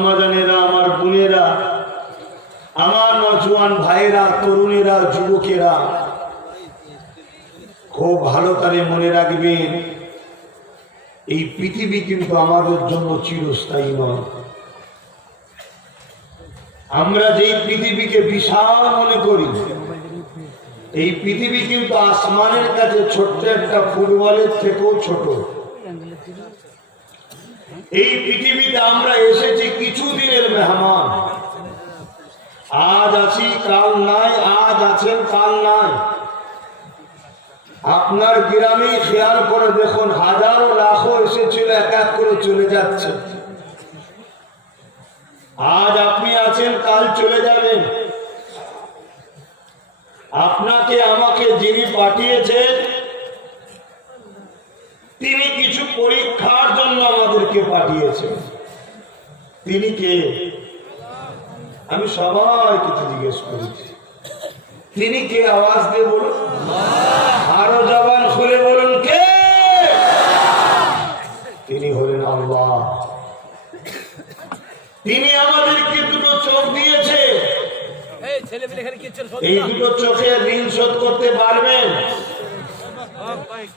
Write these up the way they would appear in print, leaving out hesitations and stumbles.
আম্মাজানেরা, আমার বোনেরা, আমার নজওয়ান ভাইরা, তরুণেরা, যুবকেরা, খুব ভালো করে মনে রাখবেন, এই পৃথিবী কিন্তু আমাদের জন্য চিরস্থায়ী নয়। আমরা যেই পৃথিবীকে বিশাল মনে করি, এই পৃথিবী কিন্তু আসমানের কাছে ছোট্ট একটা ফুটবলের থেকেও ছোট। এই পৃথিবীতে আমরা এসেছি কিছুদিনের মেহমান। আজ আছি কাল নাই, আজ আছেন কাল নাই। আপনার গ্রামে খেয়াল করে দেখুন, হাজারো লাখো এসেছিল, এক এক করে চলে যাচ্ছে। আজ আপনি আছেন, কাল চলে যাবেন। আপনাকে আমাকে যিনি পাঠিয়েছেন, তিনি কিছু পরীক্ষার জন্য আমাদেরকে পাঠিয়েছেন। তিনি কে? আমি সবাই কিছু জিজ্ঞেস করেছি, তিনি কে? আওয়াজ দিয়ে বলুন, আরো জবান খুলে বলুন, কে? তিনি হলেন আল্লাহ। তিনি আমাদেরকে দুটো চোখ দিয়েছে। এই দুটো চোখে ঋণ শোধ করতে পারবেন?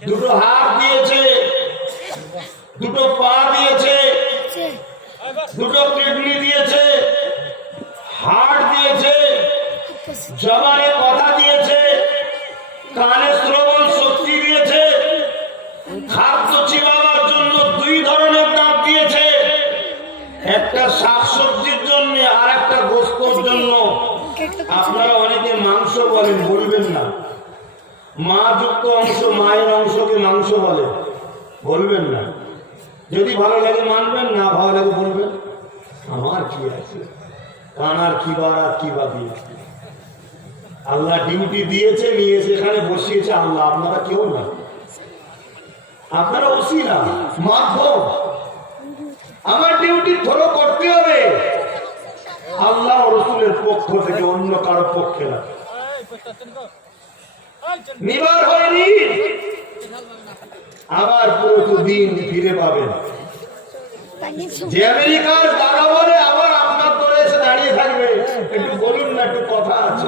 দুটো হাত দিয়েছে, দুটো পা দিয়েছে, দুটো কিডনি দিয়েছে, হার্ট দিয়েছে, জবানে কথা দিয়েছে, কানে শ্রবণ শক্তি দিয়েছে, খাদ্য চিবাবার জন্য দুই ধরনের দাঁত দিয়েছে, একটা শাকসবজির জন্য আর একটা গোশতের জন্য। আপনারা অনেকে মাংস বলেন, বলবেন না। মা যুক্ত অংশ, মায়ের অংশকে মাংস বলে, বলবেন না। যদি ভালো লাগে মানবেন, না ভালো লাগে বলবেন। আমার কি আছে, কানার কি বারাত কি বা দিয়েছে। আল্লাহ ডিউটি দিয়েছে, নিয়ে সেখানে বসিয়েছে আল্লাহ, আপনারা কেউ না। আপনারা ওসিলা, মাধ্যম। আমার ডিউটি ফলো করতে হবে, আল্লাহ রসুলের পক্ষ থেকে, অন্য কারো পক্ষে না। নিবার হয়নি, আবার পুরো দিন ফিরে পাবেন। যে আমেরিকার দাদা বলে আবার আপনার দলে এসে দাঁড়িয়ে থাকবে, একটু বলুন না, একটু কথা আছে।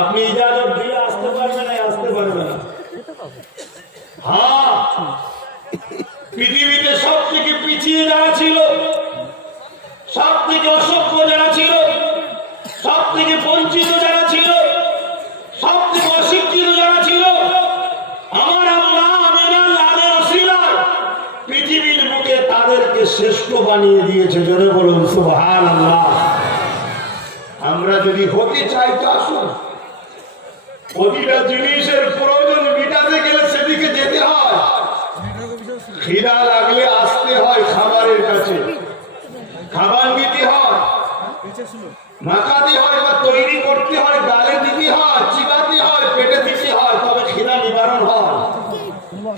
আপনি ইজাজত দিয়ে আসতে পারবেন না, আসতে পারবেন না। হ্যাঁ, পৃথিবীতে সব থেকে পিছিয়ে যারা ছিল, সব থেকে অসভ্য যারা ছিল, সব থেকে বঞ্চিত যারা ছিল, সব থেকে অশিক্ষিত যারা ছিল, আমার আল্লাহ আমিনার লালে ওসিলায় পৃথিবীর বুকে তাদেরকে শ্রেষ্ঠ বানিয়ে দিয়েছে। জোরে বলুন সুবহানাল্লাহ। আমরা যদি হতে চাই তো আসুন। প্রতিটা জিনিসের প্রয়োজন মিটাতে গেলে সেদিকে যেতে হয়। খিদা লাগলে আসতে হয় খাবারের কাছে, খাবার নিতে হয়, মাখাতে হয় বা তৈরি করতে হয়, গালে দিতে হয়, চিবাতে হয়, পেটে দিতে হয়, তবে খিদা নিবারণ হয়।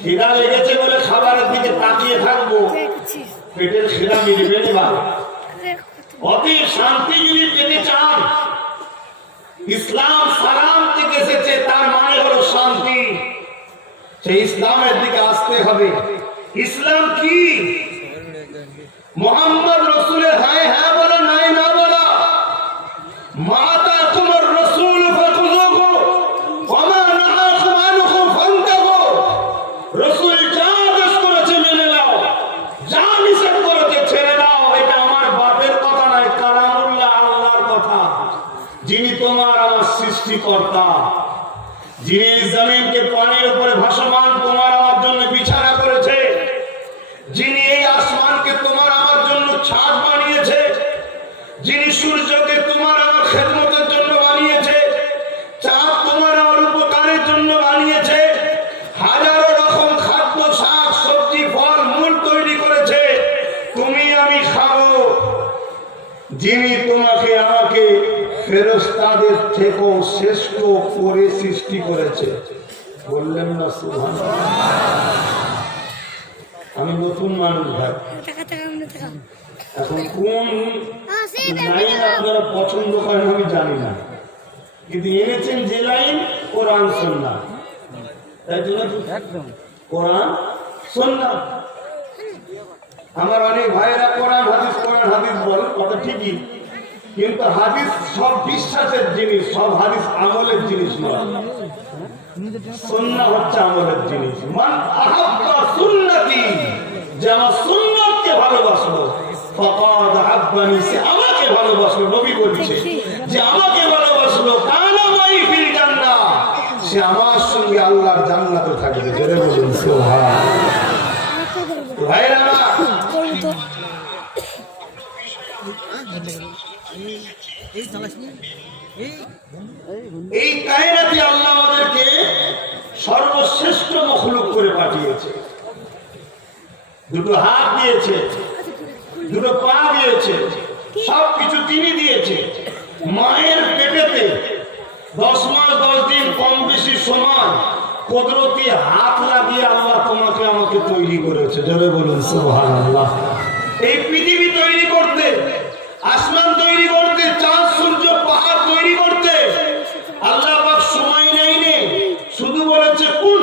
খিদা লেগেছে বলে খাবারের দিকে তাকিয়ে থাকবো, পেটের খিদা মিলবে না। অতি শান্তি যদি পেতে চান, ইসলাম সালাম থেকে এসেছে, তার মানে হলো শান্তি। সেই ইসলামের দিকে আসতে হবে। ইসলাম কি? মোহাম্মদ রসুলের হ্যাঁ হ্যাঁ বলা, নাই না বলা। মাতা তোমার রসুল রসুল যা আদেশ করেছে মেনে নাও, যা নিষেধ করেছে ছেড়ে দাও। এটা আমার বাপের কথা নয়, কালামুল্লাহ, আল্লাহর কথা। যিনি তোমার আমার সৃষ্টিকর্তা, যিনি জমিনকে পানির উপরে ভাসমান তোমার আমার জন্য বিছানা করেছে, যিনি এই আসমানকে তোমার আমার জন্য ছাদ বানিয়েছে, যিনি সূর্যকে তোমার আমার খেদমতের জন্য বানিয়েছে, চাঁদ তোমার আমার উপকারের জন্য বানিয়েছে, হাজারো রকম খাদ্য, শাক সবজি, ফল মূল তৈরি করেছে, তুমি আমি খাবো, যিনি তোমাকে আমাকে ফেরেশতাদের থেকেও শ্রেষ্ঠ করে সৃষ্টি করেছে। বললেন না সুবহানাল্লাহ। আমি নতুন মানুষ ভাই, এখন কোন লাইন আপনারা পছন্দ করেন আমি জানি না, কিন্তু এনেছেন যে লাইন, কোরআন সুন্নাহ। তাই জন্য একদম কোরআন সুন্নাহ। আমার অনেক ভাইয়েরা কোরআন হাদিস বলে, কথা ঠিকই, কিন্তু হাদিস সব বিশ্বাসের জিনিস, সব হাদিস আমলের জিনিস নয়। সুন্নাহ হচ্ছে আমলের জিনিস। মান আহাব্বা সুন্নতি, যে আমার সুন্নাতকে ভালোবাসলো, ফাকাদ আহাব্বানি, সে আমাকে ভালোবাসলো। নবী বলছে যে আমাকে ভালোবাসলো, কানা মাই ফিল জান্নাহ, সে আমার সঙ্গে আল্লাহর জান্নাতে থাকবে। জোরে বলুন সুবহানাল্লাহ। ভাইরা এই কায়নাতে আল্লাহ আমাদেরকে সর্বশ্রেষ্ঠ মখলুক করে পাঠিয়েছে। দুটো হাত দিয়েছে, দুটো পা দিয়েছে, সবকিছু তিনি দিয়েছে। মায়ের পেটেতে 10 মাস 10 দিন কম বেশি সময় কুদরতি হাত লাগিয়ে আল্লাহ তোমাকে আমাকে তৈরি করেছে। জোরে বলুন সুবহানাল্লাহ। এই পৃথিবী তৈরি করতে, আসমান তৈরি করতে, চাঁদ সূর্য পাহাড় তৈরি করতে আল্লাহ পাক সময় নেয়নি, শুধু বলেছে কুন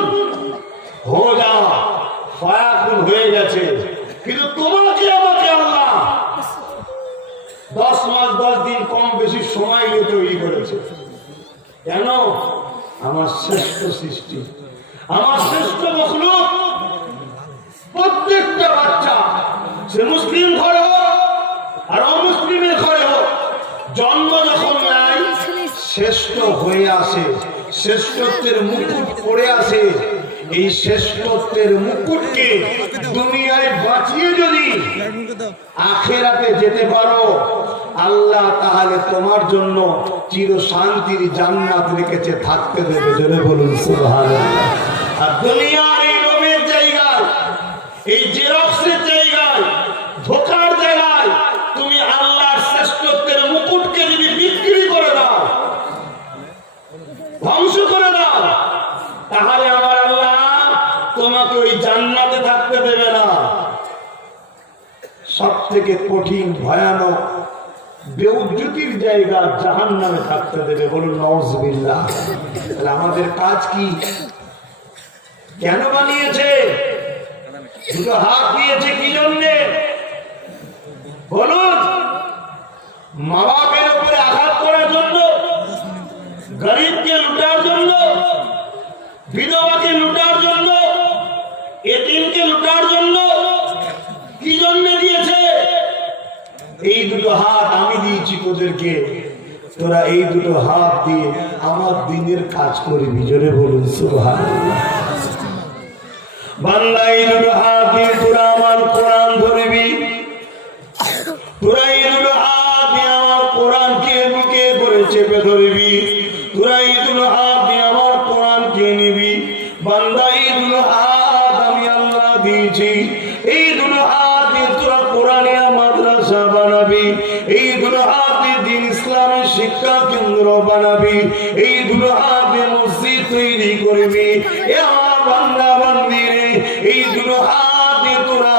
হো যা, ফায়াকুন হয়ে গেছে। কিন্তু তোমাকে আমাকে আল্লাহ 10 মাস 10 দিন কম বেশি সময় নিয়ে তৈরি করেছে। কেন? আমার শ্রেষ্ঠ সৃষ্টি, আমার শ্রেষ্ঠ মখলুক। প্রত্যেকটা বাচ্চা, সে মুসলিম ঘরে হোক আর অমুসলিমের ঘরে হোক, জন্ম যখন নেয় শ্রেষ্ঠ হয়ে আসে, শ্রেষ্ঠত্বের মুকুট পড়ে আসে। এই শ্রেষ্ঠত্বের মুকুটকে দুনিয়ায় বাঁচিয়ে যদি আখিরাতে যেতে পারো, আল্লাহ তাহলে তোমার জন্য চির শান্তির জান্নাত রেখেছে, থাকতে দেবে। জোরে বলুন সুবহানাল্লাহ। আর দুনিয়ার এই লোভের জায়গায়, এই জেরক্সের জায়গায়, ধোঁকার জায়গায় তুমি আল্লাহর শ্রেষ্ঠত্বের মুকুটকে যদি বিক্রি করে দাও, ধ্বংস করে দাও, তাহলে আমার আল্লাহ তোমাকে ওই জান্নাতে থাকতে দেবে না। সব থেকে কঠিন ভয়ানক বেউজ্জতির জায়গা জাহান্নামে থাকতে দেবে। বলুন নাউযুবিল্লাহ। তাহলে আমাদের কাজ কি? কেন বানিয়েছে? দুটো হাত দিয়েছে কি জন্যে? বলুন। মা বাপের উপরে আঘাত করার জন্য, গরিবকে লুটার জন্য, বিধবাকে লুটার জন্য, এতিমকে লুটার জন্য। কি জন্য দিয়েছে? এই দুটো হাত আমি দিয়েছি তোদেরকে, তোরা এই দুটো হাত দিয়ে আমার দিনের কাজ করবি। জোরে বলুন সুবহানাল্লাহ। বান্দা, এই দুটো হাত দিয়ে তোরা আমার কোরআন ধরবি, তোরা এই দুটো হাত দিয়ে আমার কোরআনকে বুকে করে চেপে ধরবি, তোরা এই দুটো হাত দিয়ে আমার কোরআনকে নিবি। বান্দা, এই দুটো হাত আমি আল্লাহ দিয়েছি, এই দুটো হাত দিয়ে তোরা কোরআনিয়া মাদ্রাসা বানাবি, এই দুটো হাত দিয়ে দ্বীন ইসলামের শিক্ষা কেন্দ্র বানাবি, এই দুটো হাত দিয়ে মসজিদ তৈরি করবি। এ আমার বান্দা বান্দিরে, এই দুটো হাত দিয়ে তোরা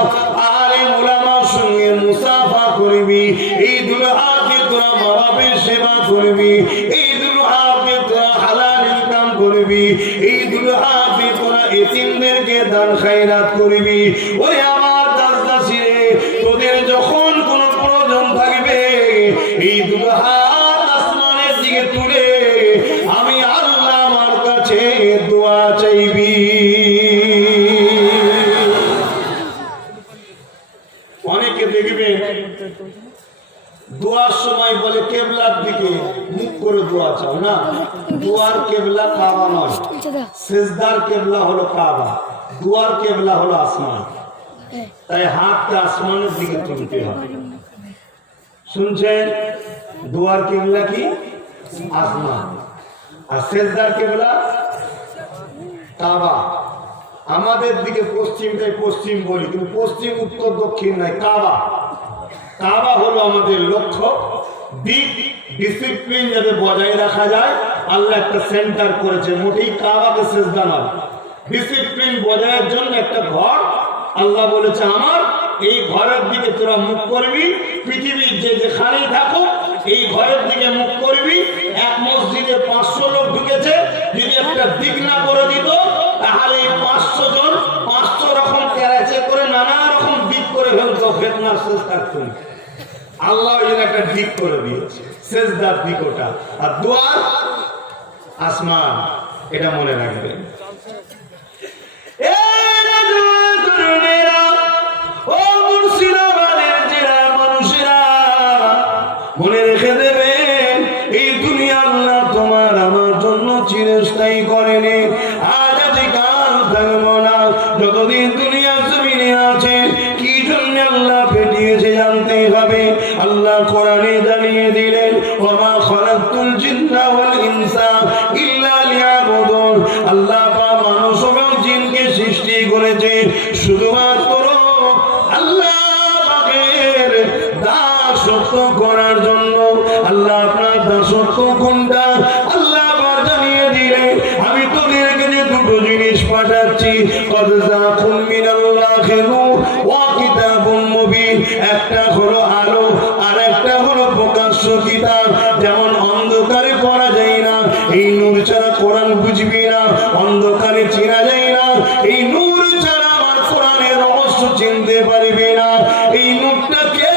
আলেম উলামার সঙ্গে মুসাফা করবি, এই দুটো হাত দিয়ে তোরা মা বাপের সেবা করবি, এই দুটো হাত দিয়ে তোরা হালাল ইনকাম করবি, এই দুটো হাত দিয়ে তোরা এতিমদেরকে দান খায়রাত করবি। ওরে আমার দাস-দাসী রে, তোদের যখন কোনো প্রয়োজন থাকবে, এই দুটো হাত আসমানের দিকে তুলে আমি আল্লাহ আমার কাছে দোয়া চাইবি। অনেকে দেখবে দোয়ার সময় বলে কেবলার দিকে মুখ করে দোয়া চাও না। দোয়ার কেবলা কাবা নয়, সেজদার কেবলা হলো কাবা, দোয়ার কেবলা হলো আসমান। তাই হাতটা আসমানের দিকে তুলতে হবে। শুনছেন? দোয়ার কেবলা কি? আসমান। আর সেজদার কেবলা কাবা। আমাদের দিকে পশ্চিমটাই পশ্চিম বলি, কিন্তু পশ্চিম উত্তর দক্ষিণ নাই, কাবা। কাবা হলো আমাদের লক্ষ্য, দিক, ডিসিপ্লিন যাতে বজায় রাখা যায়। আল্লাহ একটা সেন্টার করেছে, মোটেই কাবাকে সেজদা নয়, ডিসিপ্লিন বজায়ের জন্য একটা ঘর আল্লাহ বলেছে আমার, এই ঘরের দিকে তোরা মুখ করবি। পৃথিবীর যে যেখানেই থাকো এই ঘরের দিকে মুখ করবি। এক মসজিদে 500 লোক ঢুকেছে, যদি একটা দিক না করে দিত তাহলে এই 500 জন 500 রকম ক্যারাচে করে নানা রকম দিক করে করে ফেলতো, ফেতনার চেষ্টা করি। আল্লাহ ওই জন্য একটা দিক করে দিয়েছে, সেজদার দিক ওটা, আর দুয়ার আসমান। এটা মনে রাখবেন। মনে রেখে দেবেন, এই দুনিয়া আল্লাহ তোমার আমার জন্য চিরস্থায়ী করেনি। আজ আজকে কাল থাকবো না, যতদিন দুনিয়া জমিনে আছে কি জন্য আল্লাহ পেটিয়েছে জানতে হবে। আল্লাহ কোরআনে জানিয়ে দিলেন, ওয়া মা খালাকতুল জিন্না ওয়াল ইনসা ইল্লা লিয়াবুদুন। আল্লাহ মানুষ এবং জিনকে সৃষ্টি করেছে শুধুমাত্র আল্লাহ পাকের দাসত্ব করার জন্য। আল্লাহ আপনার দাসত্ব কোনটা আল্লাহ জানিয়ে দিলেন, আমি তোদেরকে যে দুটো জিনিস পাঠাচ্ছি, কদ জাকুম মিনাল্লাহি নূর ওয়া কিতাবুম মুবিন। একটা হলো আলো আর একটা হলো প্রকাশ্য কিতাব। যেমন অন্ধকারে পড়া যায় না, এই নূর ছাড়া কোরআন বুঝবি না। অন্ধকারে চেনা যায় না, এই নূর ছাড়া আমার কোরআনের রহস্য চিনতে পারবি না। এই নূরটাকে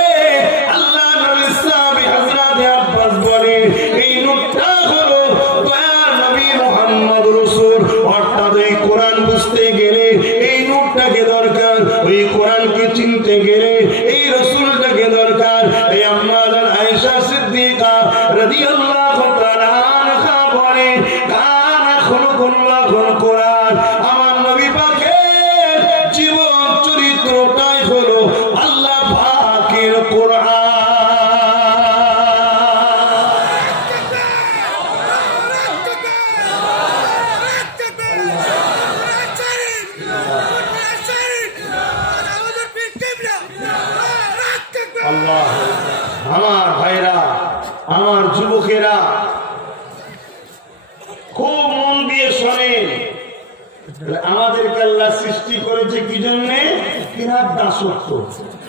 আল্লাহ নবী সাহাবী হযরত আব্বাস বলে, এই নূরটা হলো দয়ার নবী মুহাম্মদ রাসূল। অর্থাৎ এই কোরআন বুঝতে গেলে এই নূরটাকে দরকার, ওই কোরআনকে চিনতে গেলে এই রাসূলটাকে দরকার। এই আম্মা জান আয়েশা সিদ্দিকা রাদিয়াল্লাহু তাআলা আনহা বলে, কানা খুলুকুল্লাহুল কোরআন। আমার নবী পাকের জীবন চরিত্রটাই হলো আল্লাহ পাকের কোরআন। আল্লাহ, আমার ভাইরা, আমার যুবকেরা, খুব মন দিয়ে শোনেন। আমাদেরকে আল্লাহ সৃষ্টি করেছে কি জন্যে? তিনার দাসত্ব,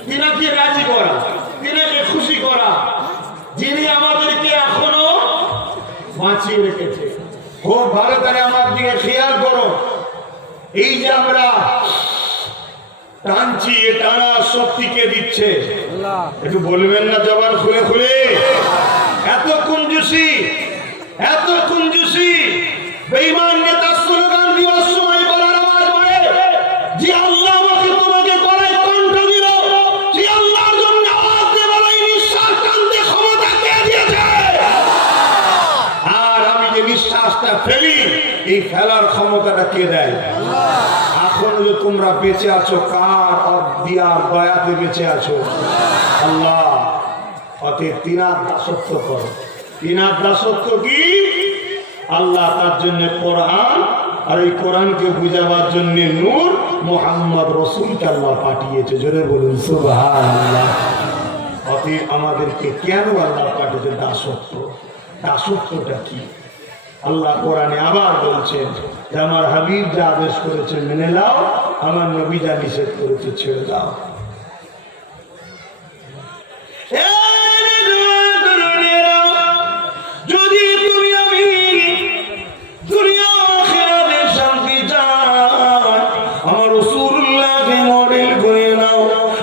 তিনাকে রাজি করা, তিনাকে খুশি করা, যিনি আমাদেরকে এখনো বাঁচিয়ে রেখেছে। খুব ভালো করে আমার দিকে খেয়াল করো। এই যে আমরা টানছি, এ টানা শক্তিকে দিচ্ছে, একটু বলবেন না জবান খুলে খুলে? এত কুঞ্জুসি, এত কুঞ্জুসি। বেঈমান নেতা স্লোগান দিবার সময় বলার আওয়াজ করে, যে আল্লাহ আমাকে তোমাকে গলায় কণ্ঠ দিল, যে আল্লাহর জন্য আওয়াজ দেবার এই নিঃশ্বাস টানতে ক্ষমতা কে দিয়েছে? আর আমি যে নিঃশ্বাসটা ফেলি, এই ফেলার ক্ষমতাটা কে দেয়? এখন যে তোমরা বেঁচে আছো, কার দিয়ার দয়াতে বেঁচে আছো? আল্লাহ। অতএব তিনার দাসত্ব করো। তিনার দাসত্ব কি? আল্লাহ তার জন্য কোরআন, আর এই কোরআনকে বুঝাবার জন্য নূর মুহাম্মদ রাসূলকে আল্লাহ পাঠিয়েছে। জোরে বলুন সুবহানাল্লাহ। অতএব আমাদেরকে কেন আল্লাহ পাঠিয়েছে? দাসত্ব। দাসত্বটা কি? আল্লাহ কোরআনে আবার বলছেন যে আমার হাবিব যা আদেশ করেছে মেনে নাও, আমার নবী যা নিষেধ করেছে ছেড়ে দাও। যদি তুমি আমি দুনিয়া আখিরাতে শান্তি চাও, আমার রাসূলুল্লাহকে মডেল করে নাও,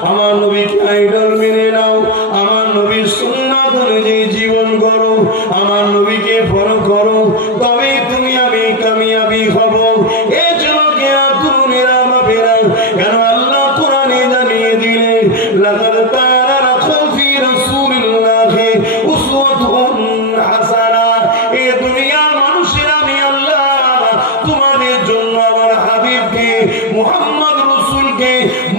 আমার নবীকে আইডল মেনে নাও, আমার নবীর সুন্নাত অনুযায়ী জীবন করো, আমার নবীকে ফলো করো, তবে তুমি আমি কামিয়াবি হব। এই জন্যকে তরুণেরা বাপেরা, কেন আল্লাহ কোরআনে জানিয়ে দিলেন, লাকাদ কানা লাকুম ফি রাসূলিল্লাহি উসওয়াতুন হাসানা। এই দুনিয়ার মানুষেরা আমি আল্লাহ তোমাদের জন্য আমার হাবিবকে মুহাম্মদ রাসূলকে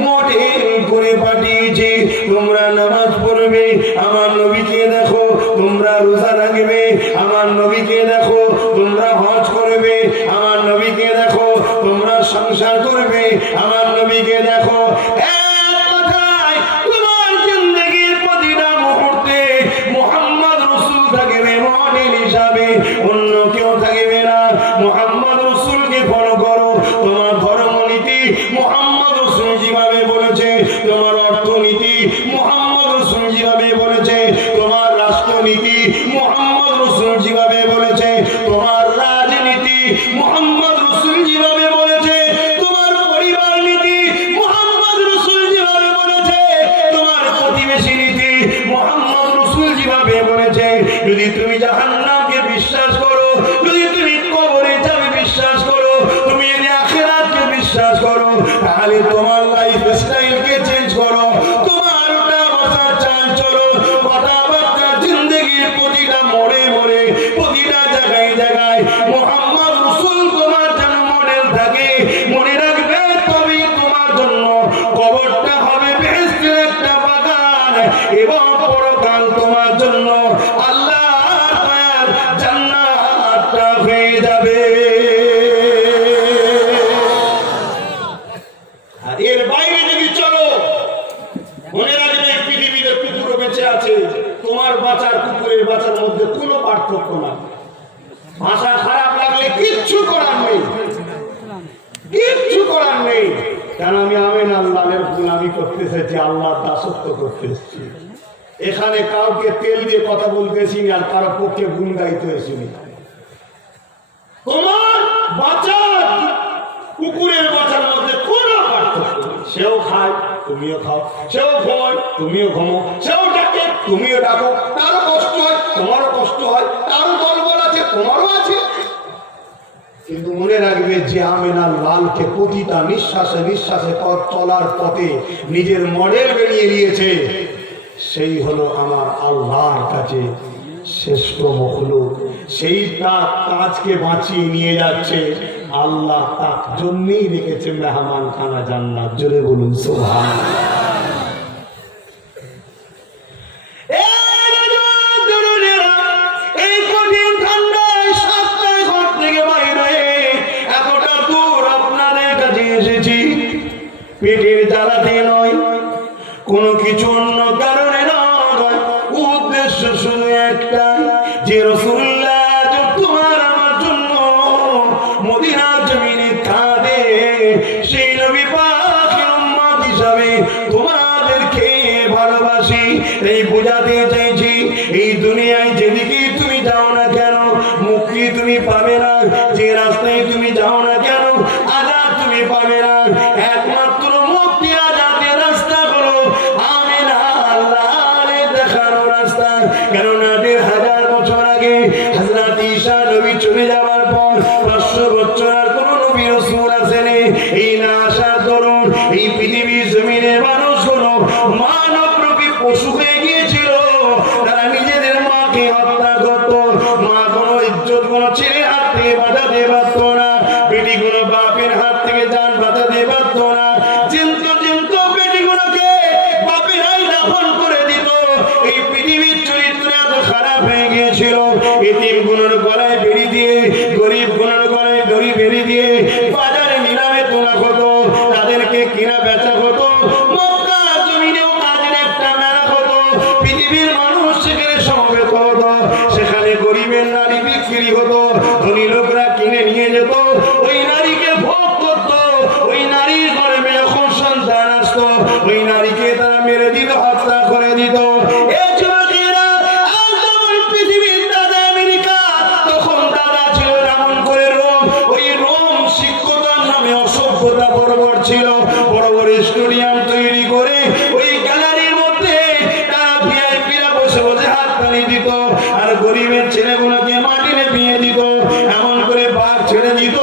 মডেল করে পাঠিয়েছি। তোমরা নামাজ পড়বে, আমার নবীকে দেখো, তোমরা রোজা রাখবে, আমার নবীকে দেখো, তোমরা হজ করবে, আমার নবীকে দেখো, তোমরা সংসার করবে, আমার নবীকে দেখো। এক কথায় তোমার জিন্দেগির প্রতিটা মুহূর্তে মুহাম্মদ রাসূল থাকবে মডেল হিসাবে, অন্য কেউ থাকবে না। মুহাম্মদ রাসূলকে ফলো করো। তোমার ধর্মনীতি মুহাম্মদ রাসূল যেভাবে বলেছে, তোমার অর্থনীতি মুহাম্মদ রাসূল যেভাবে বলেছে, তোমার রাষ্ট্রনীতি মুহাম্মদ রাসূল যেভাবে বলেছে, তোমার রাজনীতি মুহাম্মদ রাসূল যেভাবে বলেছে, তোমার পরিবার নীতি মুহাম্মদ রাসূল যেভাবে বলেছে, যদি তুমি জাহান্নামকে বিশ্বাস করো, যদি তুমি কবরে যাবে বিশ্বাস করো, তুমি যদি আখিরাতকে বিশ্বাস করো, তাহলে তোমার লাইফ স্টাইলকে চেঞ্জ করো, তোমার উঠা চাল চলো, কথাবার্তা জিন্দগির প্রতিটা মোড়ে মোড়ে, প্রতিটা জায়গায় জায়গায় মুহাম্মদ রাসূল তোমার জন্য মডেল থাকে। মনে রাখবে, তবেই তোমার জন্য কবরটা হবে বেহেশতের একটা বাগান, এবং পরকাল তোমার জন্য আল্লাহর দয়ার জান্নাতটা হয়ে যাবে। আর এর বাইরে যদি চলো, মনে রাখবে পৃথিবীতে কুকুরও বেঁচে আছে, তোমার বাঁচার কুকুরের বাঁচার মধ্যে কোনো পার্থক্য না। ভাষা খারাপ লাগলে কিচ্ছু করার নেই, কিচ্ছু করার নেই, কারণ আমি আমিন আল্লাহর গোলামি করতে এসেছি, আল্লাহর দাসত্ব করতে এসেছি। এখানে কাউকে তেল দিয়ে কথা বলতেছি আর কারো পক্ষে গুণ গাইতে এসেছি। তোমার বাঁচার কুকুরের বাঁচার মধ্যে কোনো পার্থক্য নেই। সেও খায়, তুমিও খাও, সেও ঘুমায়, তুমিও ঘুমো, সেও ডাকে, তুমিও ডাকো, তারও কষ্ট হয়, তোমারও কষ্ট হয়, তারও দলবল আছে, তোমারও আছে। কিন্তু মনে রাখবে, যে আমিনার লালকে প্রতিটা নিঃশ্বাসে নিঃশ্বাসে চলার পথে নিজের মডেল বেরিয়ে নিয়েছে, সেই হলো আমার আল্লাহর কাছে শ্রেষ্ঠ মখলুক। সেই তাজকে বাঁচিয়ে নিয়ে যাচ্ছে আল্লাহ, তার জন্যই রেখেছে মেহমান খানা জান্নাত। জোরে বলুন সুবহানাল্লাহ। পেটের জ্বালাতে নয়, কোনো কিছু অন্য কারণে নয়, উদ্দেশ্য শুধু একটা, যে রাসূলুল্লাহ তোমার আমার জন্য মদিনার জমিনে কাঁদে, সেই নবী পাকের উম্মত হিসাবে তোমাদেরকে ভালোবাসি। এই বোঝাতে চাইছি, এই দুনিয়ায় যেদিকে তুমি যাও না কেন, মুক্তি তুমি পাবে না, যে রাস্তায় তুমি যাও না কেন, আযাব তুমি পাবে না। একমাত্র মুক্তি আযাবের রাস্তা হলো আমিনা আল্লাহর দেখানো রাস্তা। কেননা ১,৫০০ বছর আগে হযরত ঈসা নবী চলে যাওয়ার পর ৫০০ বছর আর কোন নবী রাসূল আসেনি। এই না আসার দরুন এই পৃথিবীর জমিনে মানুষগুলো মানব রূপী পশু হয়ে গিয়েছিল। তারা নিজেদের মাকে হত্যা করত, মা কোনো ইজ্জত কোনো ছেলের হাত থেকে বাঁচাতে পারত না, বেটি কোনো বাপের হাত থেকে জান বাঁচাতে পারত না। চিন্ত বেটিগুলোকে বাপেরাই দাফন করে দিত। এই পৃথিবীর চরিত্র এত খারাপ হয়ে গিয়েছিল, এতিমগুলোর গলায় বেড়ি দিয়ে, গরিবগুলোর গলায় দড়ি বেড়ি দিয়ে বাজারে নিলামে তোলা হতো, তাদেরকে কিনা বেচা হতো। মক্কা জমিনেও তাদের একটা মেলা হতো, পৃথিবীর মানুষ সেখানে সমবেত হতো, সেখানে গরিবের নারী বিক্রি হতো, ধনী লোকরা কিনে নিয়ে যেত, ওই নারীকে ভোগ করত, ওই নারীর গর্ভে যখন সন্তান আসতো, ওই নারীকে তারা মেরে দিত, হত্যা করে দিত। এই যুবকেরা আজ যেমন পৃথিবীর দাদা আমেরিকা, তখন দাদা ছিল যেমন করে রোম। ওই রোম শিক্ষতার নামে অসভ্যতা বর্বর ছিল। বড় বড় স্টেডিয়াম তৈরি করে ওই গ্যালারির মধ্যে তারা ভিআইপিরা বসে বসে হাত তালি দিত, আর গরিবের ছেলেগুলোকে মাটিতে বিয়ে দিত, এমন করে বাঘ ছেড়ে দিত।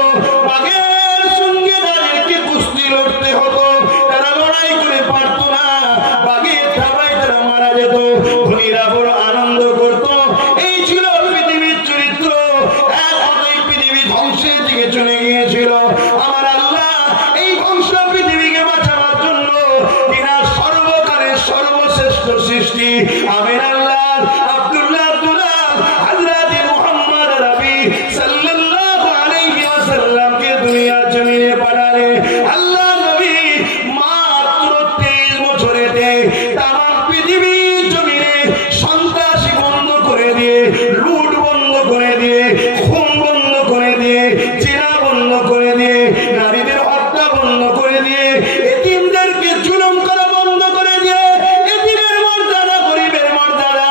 বাঘের সঙ্গে তাদেরকে কুস্তি লড়তে হতো, তারা লড়াই করে পারত না, বাঘের থাবায় তারা মারা যেত। ধনীরা বড় আনন্দ করত। এই ছিল পৃথিবীর চরিত্র। এক কথায় পৃথিবী ধ্বংসের দিকে চলে গিয়েছিল। আমার আল্লাহ এই ধ্বংস পৃথিবীকে বাঁচানোর জন্য তিনা সর্বকালের সর্বশ্রেষ্ঠ সৃষ্টি আমিন আল্লাহ আব্দুল্লাহ হযরত মুহাম্মদ নবী সাল্লাল্লাহু আলাইহি ওয়াসাল্লামকে দুনিয়ার জমিনে পাঠালে। আল্লাহ নবী মাত্র 23 বছরেতে তাম পৃথিবীর জমিনে সন্ত্রাসী বন্ধ করে দিয়ে, লুট বন্ধ করে দিয়ে, খুন বন্ধ করে দিয়ে, জিনা বন্ধ করে দিয়ে, নারীদের হত্যা বন্ধ করে দিয়ে, এতিমদেরকে জুলুম করা বন্ধ করে দিয়ে, এতিমের মর্যাদা, গরিবের মর্যাদা,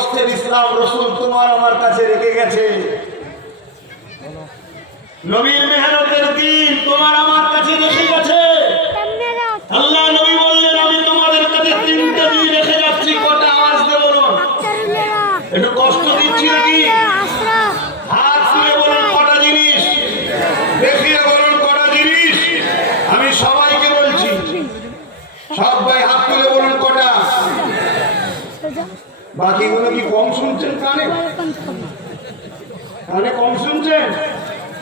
কষ্টের ইসলাম রসুল তোমার আমার কাছে রেখে গেছে। নবীর মেহনতের দিন তোমার আমার কাছে রেখে গেছে। আল্লাহ নবী বললেন আমি তোমাদের কাছে 3টে দিন রেখে যাচ্ছি। কটা আওয়াজ দিয়ে বলুন, একটু কষ্ট দিচ্ছি নাকি? হাত তুলে বলুন কটা জিনিস, দেখিয়ে বলুন কটা জিনিস। আমি সবাইকে বলছি, সবাই হাত তুলে বলুন কটা। বাকিগুলো কি কম শুনছেন? কানে কানে কম শুনছেন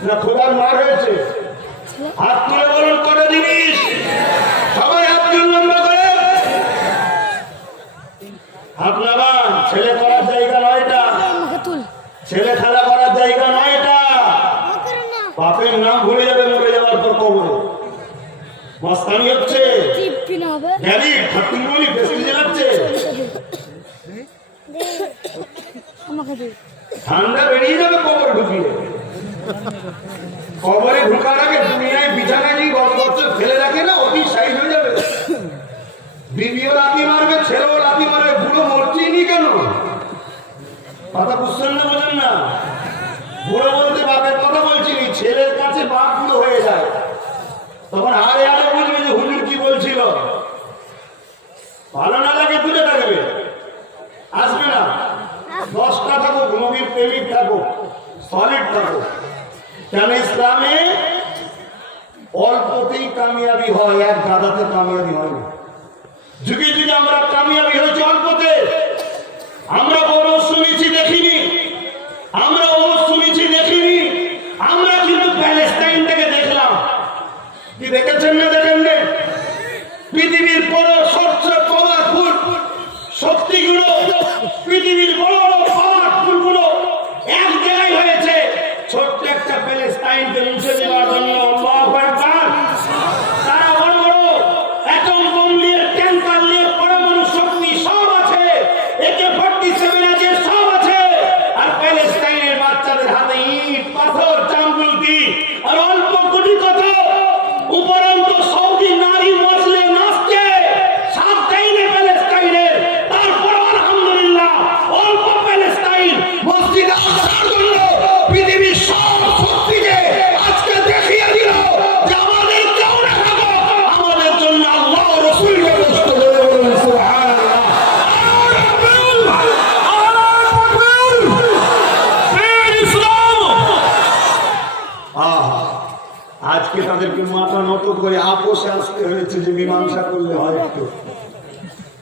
না খোদার মার হয়েছে? হাত তুলে বলুন কটা জিনিস। সবাই হাত তুলে লম্বা করে হাত নামান। ছেলে করার জায়গা নয় এটা, ছেলে খেলা করার জায়গা নয় এটা। বাপের নাম ভুলে যাবে মরে যাওয়ার পর কবরে। মাস্তানি হচ্ছে জ্ঞানী ঠাকুর বলি বেশি জ্বালাচ্ছে। ঠান্ডা বেরিয়ে যাবে কবর ঢুকিয়ে। কবরে ঢুকার আগে দুনিয়ায় বিছানা নিয়ে গল্প ফেলে রাখে না, অতি সাইজ হয়ে যাবে। বিবিও লাথি মারবে, ছেলেও লাথি মারবে, বুড়ো মরছেই নি কেন? কথা বুঝছেন না, বোঝেন না? বুড়ো বলতে বাপের কথা বলছি, ছেলের কাছে বাপ বুড়ো হয়ে যায়, তখন আরে আরে বুঝবে যে হুজুর কি বলছিল। ভালো না লাগে দূরে থাকবে, আসবে না। 10টা থাকুক, নবীর প্রেমিক থাকুক, সলিড থাকুক। কেন ইসলামে অল্পতেই কামিয়াবি হয়, এক গাদাতে কামিয়াবি হয় না। যুগে যুগে আমরা কামিয়াবি হয়েছি অল্পতে। আমরা বড় শুনেছি দেখিনি, আমরা ও শুনেছি দেখিনি। আমরা কিন্তু প্যালেস্টাইন থেকে দেখলাম। কি দেখেছেন না দেখেন না? পৃথিবীর বড় সবচেয়ে পাওয়ারফুল শক্তিগুলো, পৃথিবীর বড় পাওয়ারফুল গুলো এক জায়গায় হয়েছে ছোট্ট একটা প্যালেস্টাইনকে মুছে দেওয়ার জন্য। আল্লাহু আকবার। তারা বড় বড় অ্যাটম বোম নিয়ে, ট্যাঙ্কার নিয়ে, পরমাণু শক্তি সব আছে, AK-47 আছে, সব আছে। আর প্যালেস্টাইনের বাচ্চাদের হাতে ইট পাথর চামড়ুলকি আর অল্প কোটি কত উপরন্ত সৌদি নারী মসলে নাচছে সাবধানে প্যালেস্টাইনের। তারপর আলহামদুলিল্লাহ অল্প প্যালেস্টাইন মসজিদে আসার জন্য পৃথিবীর সব শক্তিকে আজকে দেখিয়ে দিল যে আমাদের কেউ না থাকো, আমাদের জন্য আল্লাহ রাসূলকে কষ্ট করে বলুন সুবহানাল্লাহ। আজকে তাদেরকে মাথা নত করে আপোষে আসতে হয়েছে যে মীমাংসা করলে হয়। একটু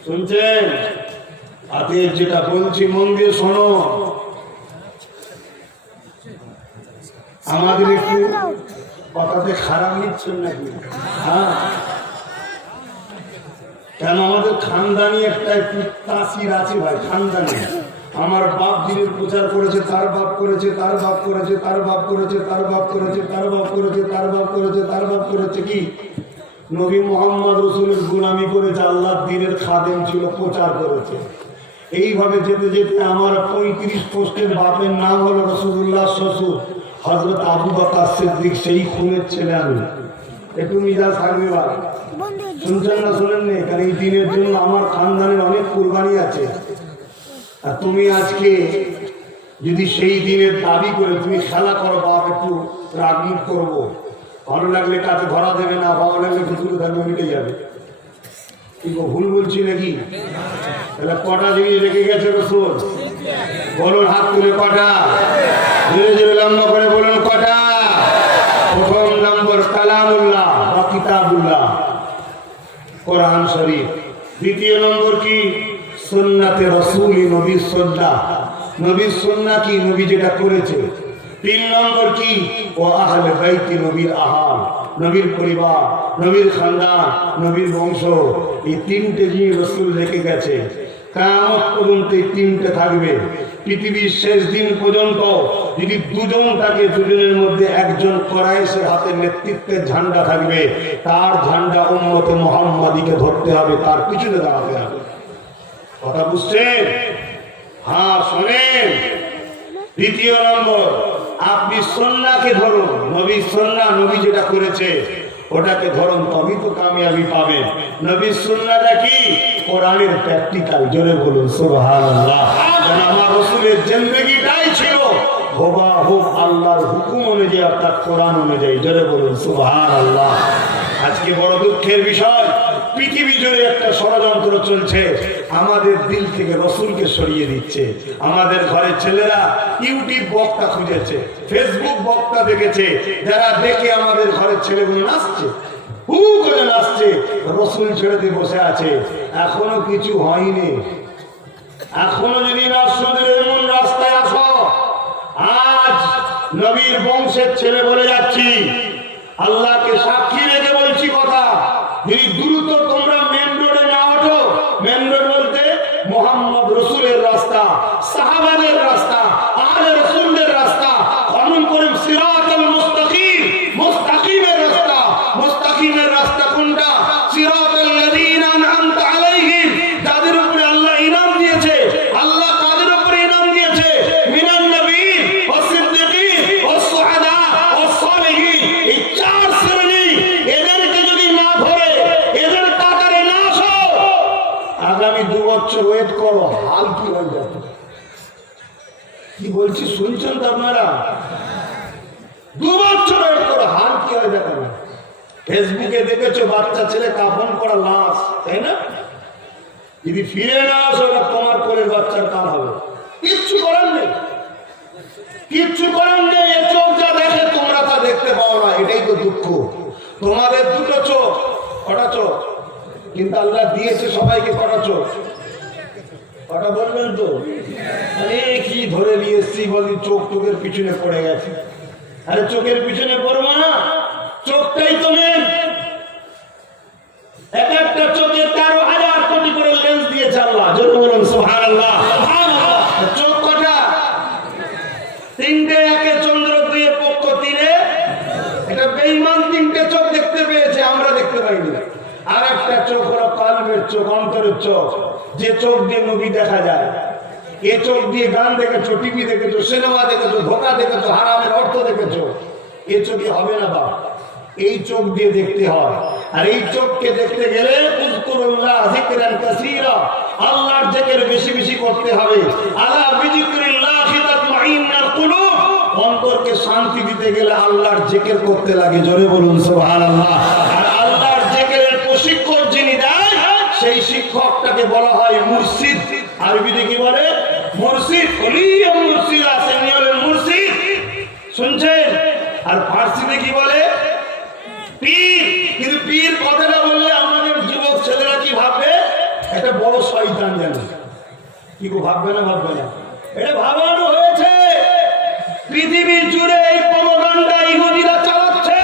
শুনছেন? আদের যেটা বলছি মন দিয়ে শোনো। আমাদের একটু কথাতে খারাপ নিচ্ছেন নাকি? হ্যাঁ, কেন আমাদের খানদানি একটা একটু তাসির আছে ভাই। খানদানি আমার বাপ দিনের প্রচার করেছে, তার বাপ করেছে, তার বাপ করেছে, তার বাপ করেছে, তার বাপ করেছে, তার বাপ করেছে, তার বাপ করেছে, তার বাপ করেছে। কি নবী মুহাম্মদ রাসূলের গোলামি করেছে, আল্লাহর দ্বীনের খাদেম ছিল, প্রচার করেছে। এইভাবে যেতে যেতে আমার 35 পোস্টের বাপের নাম হলো রাসূলুল্লাহ শ্বশুর হযরত আবু বকর সিদ্দিক, সেই খুনের ছেলে আমি। একটু মিজাজ থাকবে ভাই। শুনছেন না শোনেন না? কারণ এই দিনের জন্য আমার খানদানের অনেক কুরবানি আছে। আর তুমি আজকে যদি সেই দিনের দাবি করে তুমি খেলা করো, বাপ একটু রাগিট করবো, ভালো লাগলে কাছে ধরা দেবে না, ভালো লাগলে ভিতরে থাকবে, মিটে যাবে। কিন্তু ভুল বলছি নাকি? তাহলে কটা জিনিস রেখে গেছে রাসূল? বলুন হাত তুলে কটা, ধীরে ধীরে লম্বা করে বলুন কটা। প্রথম নম্বর কালামুল্লাহ বা কিতাবুল্লাহ, কোরআন শরীফ। দ্বিতীয় নম্বর কি? সুন্নাতে রাসূল, নবীর সুন্নাহ। নবীর সুন্নাহ কি? নবী যেটা করেছে। 3 নম্বর কি? ও আহলে বাইত, নবীর আহাল, নবীর পরিবার, নবীর খানদান, নবীর বংশ। এই 3টে জিনিস রাসূল রেখে গেছে। কিয়ামত পর্যন্ত এই 3টে থাকবে। পৃথিবীর শেষ দিন পর্যন্ত যদি 2জন থাকে, 2জনের মধ্যে একজন কুরাইশের হাতে নেতৃত্বের ঝান্ডা থাকবে। তার ঝান্ডা উম্মতে মুহাম্মাদীকে ধরতে হবে, তার পিছনে দাঁড়াতে হবে। কথা বুঝছেন? হ্যাঁ শোনেন। দ্বিতীয় নম্বর, আপনি সুন্নাহকে ধরুন। নবীর সুন্নাহ, নবী যেটা করেছে ওটাকে ধরুন, তবেই তো কামিয়াবি পাবেন। নবীর সুন্নাহটা কি? কোরআনের প্র্যাকটিক্যাল। জোরে বলুন সুবহানাল্লাহ। যেন আমার রাসূলের জিন্দেগিটাই ছিল হুবহু আল্লাহর হুকুম অনুযায়ী, অর্থাৎ কোরআন অনুযায়ী। জোরে বলুন সুবহানাল্লাহ। আজকে বড় দুঃখের বিষয়, পৃথিবী জুড়ে একটা ষড়যন্ত্র চলছে, আমাদের দিল থেকে রসুলকে সরিয়ে দিচ্ছে। আমাদের ঘরের ছেলেরা ইউটিউব বক্তা খুঁজেছে, ফেসবুক বক্তা দেখেছে, যারা দেখে আমাদের ঘরের ছেলেগুলো নাচছে, হু করে নাচছে, রসুল ছেড়ে দিয়ে বসে আছে। এখনো কিছু হয়নি। এখনো যদি না সুদের এমন রাস্তায় আসো, আজ নবীর বংশের ছেলে বলে যাচ্ছি, আল্লাহকে সাক্ষী রেখে বলছি কথা, যদি দ্রুত তোমরা মেন রোডে না ওঠো, মেন রোড বলতে মোহাম্মদ রসুলের রাস্তা, সাহাবাদের রাস্তা, আহলে রসুলদের রাস্তা, খনন করে সিরাতাল মুস্তাকিম, মুস্তাকিমের রাস্তা। মুস্তাকিমের রাস্তা কোনটা? সিরাতাল লাযীনা আনআমতা আলাইহিম, যাদের উপরে আল্লাহ ইনাম দিয়েছে। আল্লাহ কাদের উপরে ইনাম দিয়েছে? মিনান নবীয়্যিন ওয়াস সিদ্দীকিন ওয়াস শুহাদা ওয়াস সালিহিন। এই চার শ্রেণী, এদেরকে যদি না ধরে, এদের কাতারে না আসো, আগামী 2 বছর ওয়েট করো, হাল কি হয়ে যাবে। কি বলছি শুনছেন তো আপনারা? 2 বছর ওয়েট করো, হাল কি হয়ে যাবে না। ফেসবুকে দেখেছো বাচ্চা ছেলে কাফন করা লাশ, তাই না? যদি ফিরে না আসো, তোমার কোলের বাচ্চার কাল হবে। কিচ্ছু করার নেই, কিচ্ছু করার নেই। এ চোখ যা দেখে তোমরা তা দেখতে পাও না, এটাই তো দুঃখ। তোমাদের দুটো চোখ, কটা চোখ? কিন্তু আল্লাহ দিয়েছে সবাইকে কটা চোখ? কটা বলবেন তো? আরে কি ধরে নিয়ে এসছি বলি, চোখ চোখের পিছনে পড়ে গেছে। আরে চোখের পিছনে পড়বো না, চোখটাই তো মেন। এক একটা চোখে 13,000 কোটি করে লেন্স দিয়েছে আল্লাহ। জোরে বলুন সুবহানাল্লাহ। চোখ কটা? 3টে, একে চন্দ্র, 2 পক্ষ, 3 এটা বেঈমান 3টে চোখ দেখতে পেয়েছে, আমরা দেখতে পাইনি। আর একটা চোখ হলো কলবের চোখ, অন্তরের চোখ, যে চোখ দিয়ে নবী দেখা যায়। এ চোখ দিয়ে গান দেখেছো, টিভি দেখেছো, সিনেমা দেখেছো, ধোঁকা দেখেছো, হারামের অর্থ দেখেছো। এ চোখে হবে না বাপ, এই চোখ দিয়ে দেখতে হয়। আর এই চোখকে দেখতে গেলে উযকুরুল্লাহ যিকরান কাসীরা, আল্লাহর জিকির বেশি বেশি করতে হবে। আলা বিযিকরিল্লাহি তাতমাইন্নুল কুলুব, অন্তরকে শান্তি দিতে গেলে আল্লাহর জিকির করতে লাগে। জোরে বলুন সুবহানাল্লাহ। আর আল্লাহর জিকিরের প্রশিক্ষণ যিনি দেয়, সেই শিক্ষকটাকে বলা হয় মুর্শিদ। আরবিতে কি বলে? মুর্শিদ। ওলিয়া মুর্শিদ আছে, নিয়লের মুর্শিদ, শুনছেন? আর ফার্সিতে কি বলে? পীর। কিন্তু পীর কথাটা বললে আমাদের যুবক ছেলেরা কি ভাববে? এটা বড় শয়তান জানে। কি ভাববে না? ভাববে না। এটা ভাবানো হয়েছে। পৃথিবী জুড়ে এই প্রপাগান্ডা ইহুদিরা চালাচ্ছে।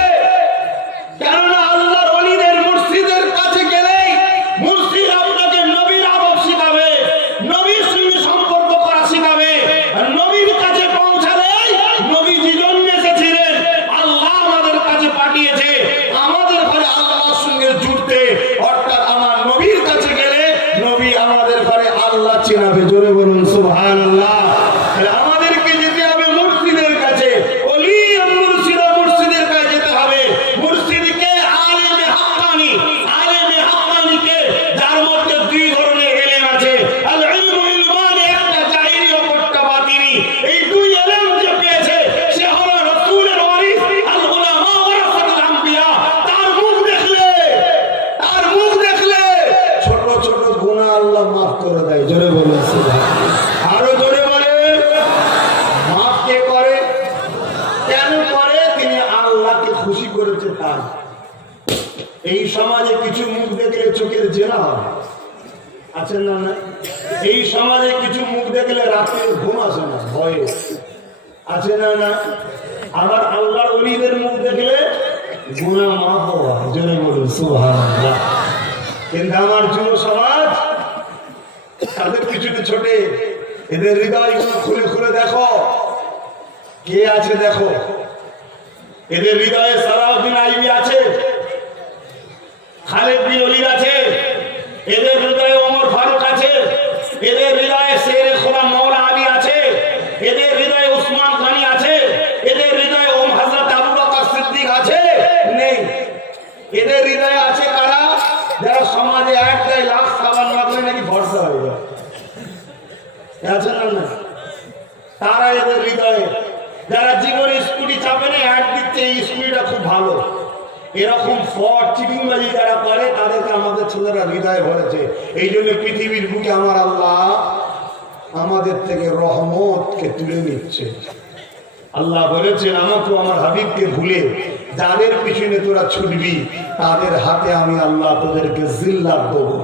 কেননা আল্লাহর ওলিদের মুর্শিদের কাছে গেলেই মুর্শিদ আপনাকে নবীর আদব শিখাবে, নবীর সঙ্গে সম্পর্ক করা শিখাবে। আর নবীর কাছে পৌঁছালেই নবীজি জন্ম এসেছিলেন, আল্লাহ আমাদের কাছে পাঠিয়েছে আমাদের ঘরে আল্লাহর সঙ্গে জুড়তে। অর্থাৎ আমার নবীর কাছে গেলে নবী আমাদের ঘরে আল্লাহ চিনাবে। জোরে বলুন সুবহানাল্লাহ। আমাদেরকে যেতে হবে মুর্শিদের কাছে, ওলিয়া মুর্শিদা, মুর্শিদের কাছে যেতে হবে। মুর্শিদকে আলেমে হাক্কানি, আলেমে হাক্কানিকে যার মধ্যে 2 ধরনের ইলম আছে, আল ইলমু ইলমানি, একটা জাহিরি অপরটা বাতিনি। এই 2 ইলম যে পেয়েছে সে হলো রাসূলের ওয়ারিস, আল উলামা ওয়ারাসাতুল আম্বিয়া। তার মুখ দেখলে ছোট ছোট গুনাহ আল্লাহ মাফ করে দেয়। জোরে বলুন সুবহানাল্লাহ। আরো জোরে বলেন, মাফ কে করে? কেন করে? তিনি আল্লাহকে খুশি করেছে তাই। এই সমাজে কিছু মুখ দেখলে চোখের জেনা হয়, আছে না? না, এই সমাজে কিছু মুখ দেখলে রাতে ঘুম আসে না, ভয়ে, আছে না? না, আবার আল্লাহর ওলিদের মুখ দেখলে গুনাহ মাফ হয়। জোরে বলুন সুবহানাল্লাহ। কিন্তু আমার যুব সমাজ তাদের পিছনে ছোটে, এদের হৃদয়গুলো খুলে খুলে দেখো কে আছে। দেখো এদের হৃদয়ে সালাউদ্দিন আইবি আছে, খালেদ বিন ওলীদ আছে, এদের হৃদয়ে ওমর ফারুক আছে, এদের হৃদয়ে শের খোদা মওলা আলী আছে, এদের হৃদয়ে উসমান গনি আছে, এদের হৃদয়ে হযরত আবু বকর সিদ্দিক আছে। নেই, এদের হৃদয়ে আছে কারা? যারা সমাজে একটাই লাখ সাবান মাখলে এদের হৃদয়ে। যারা জীবনে স্কুটি চাপে না, অ্যাড দিচ্ছে এই স্কুটিটা খুব ভালো, এরকম ফট চিটিংবাজি যারা করে তাদেরকে আমাদের ছেলেরা হৃদয়ে ভরেছে। এই জন্য পৃথিবীর বুকে আমার আল্লাহ আমাদের থেকে রহমতকে তুলে নিচ্ছে। আল্লাহ বলেছেন, আমাকে আমার হাবিবকে ভুলে যাদের পিছনে তোরা ছুটবি তাদের হাতে আমি আল্লাহ তোদেরকে জিল্লাত দেবো,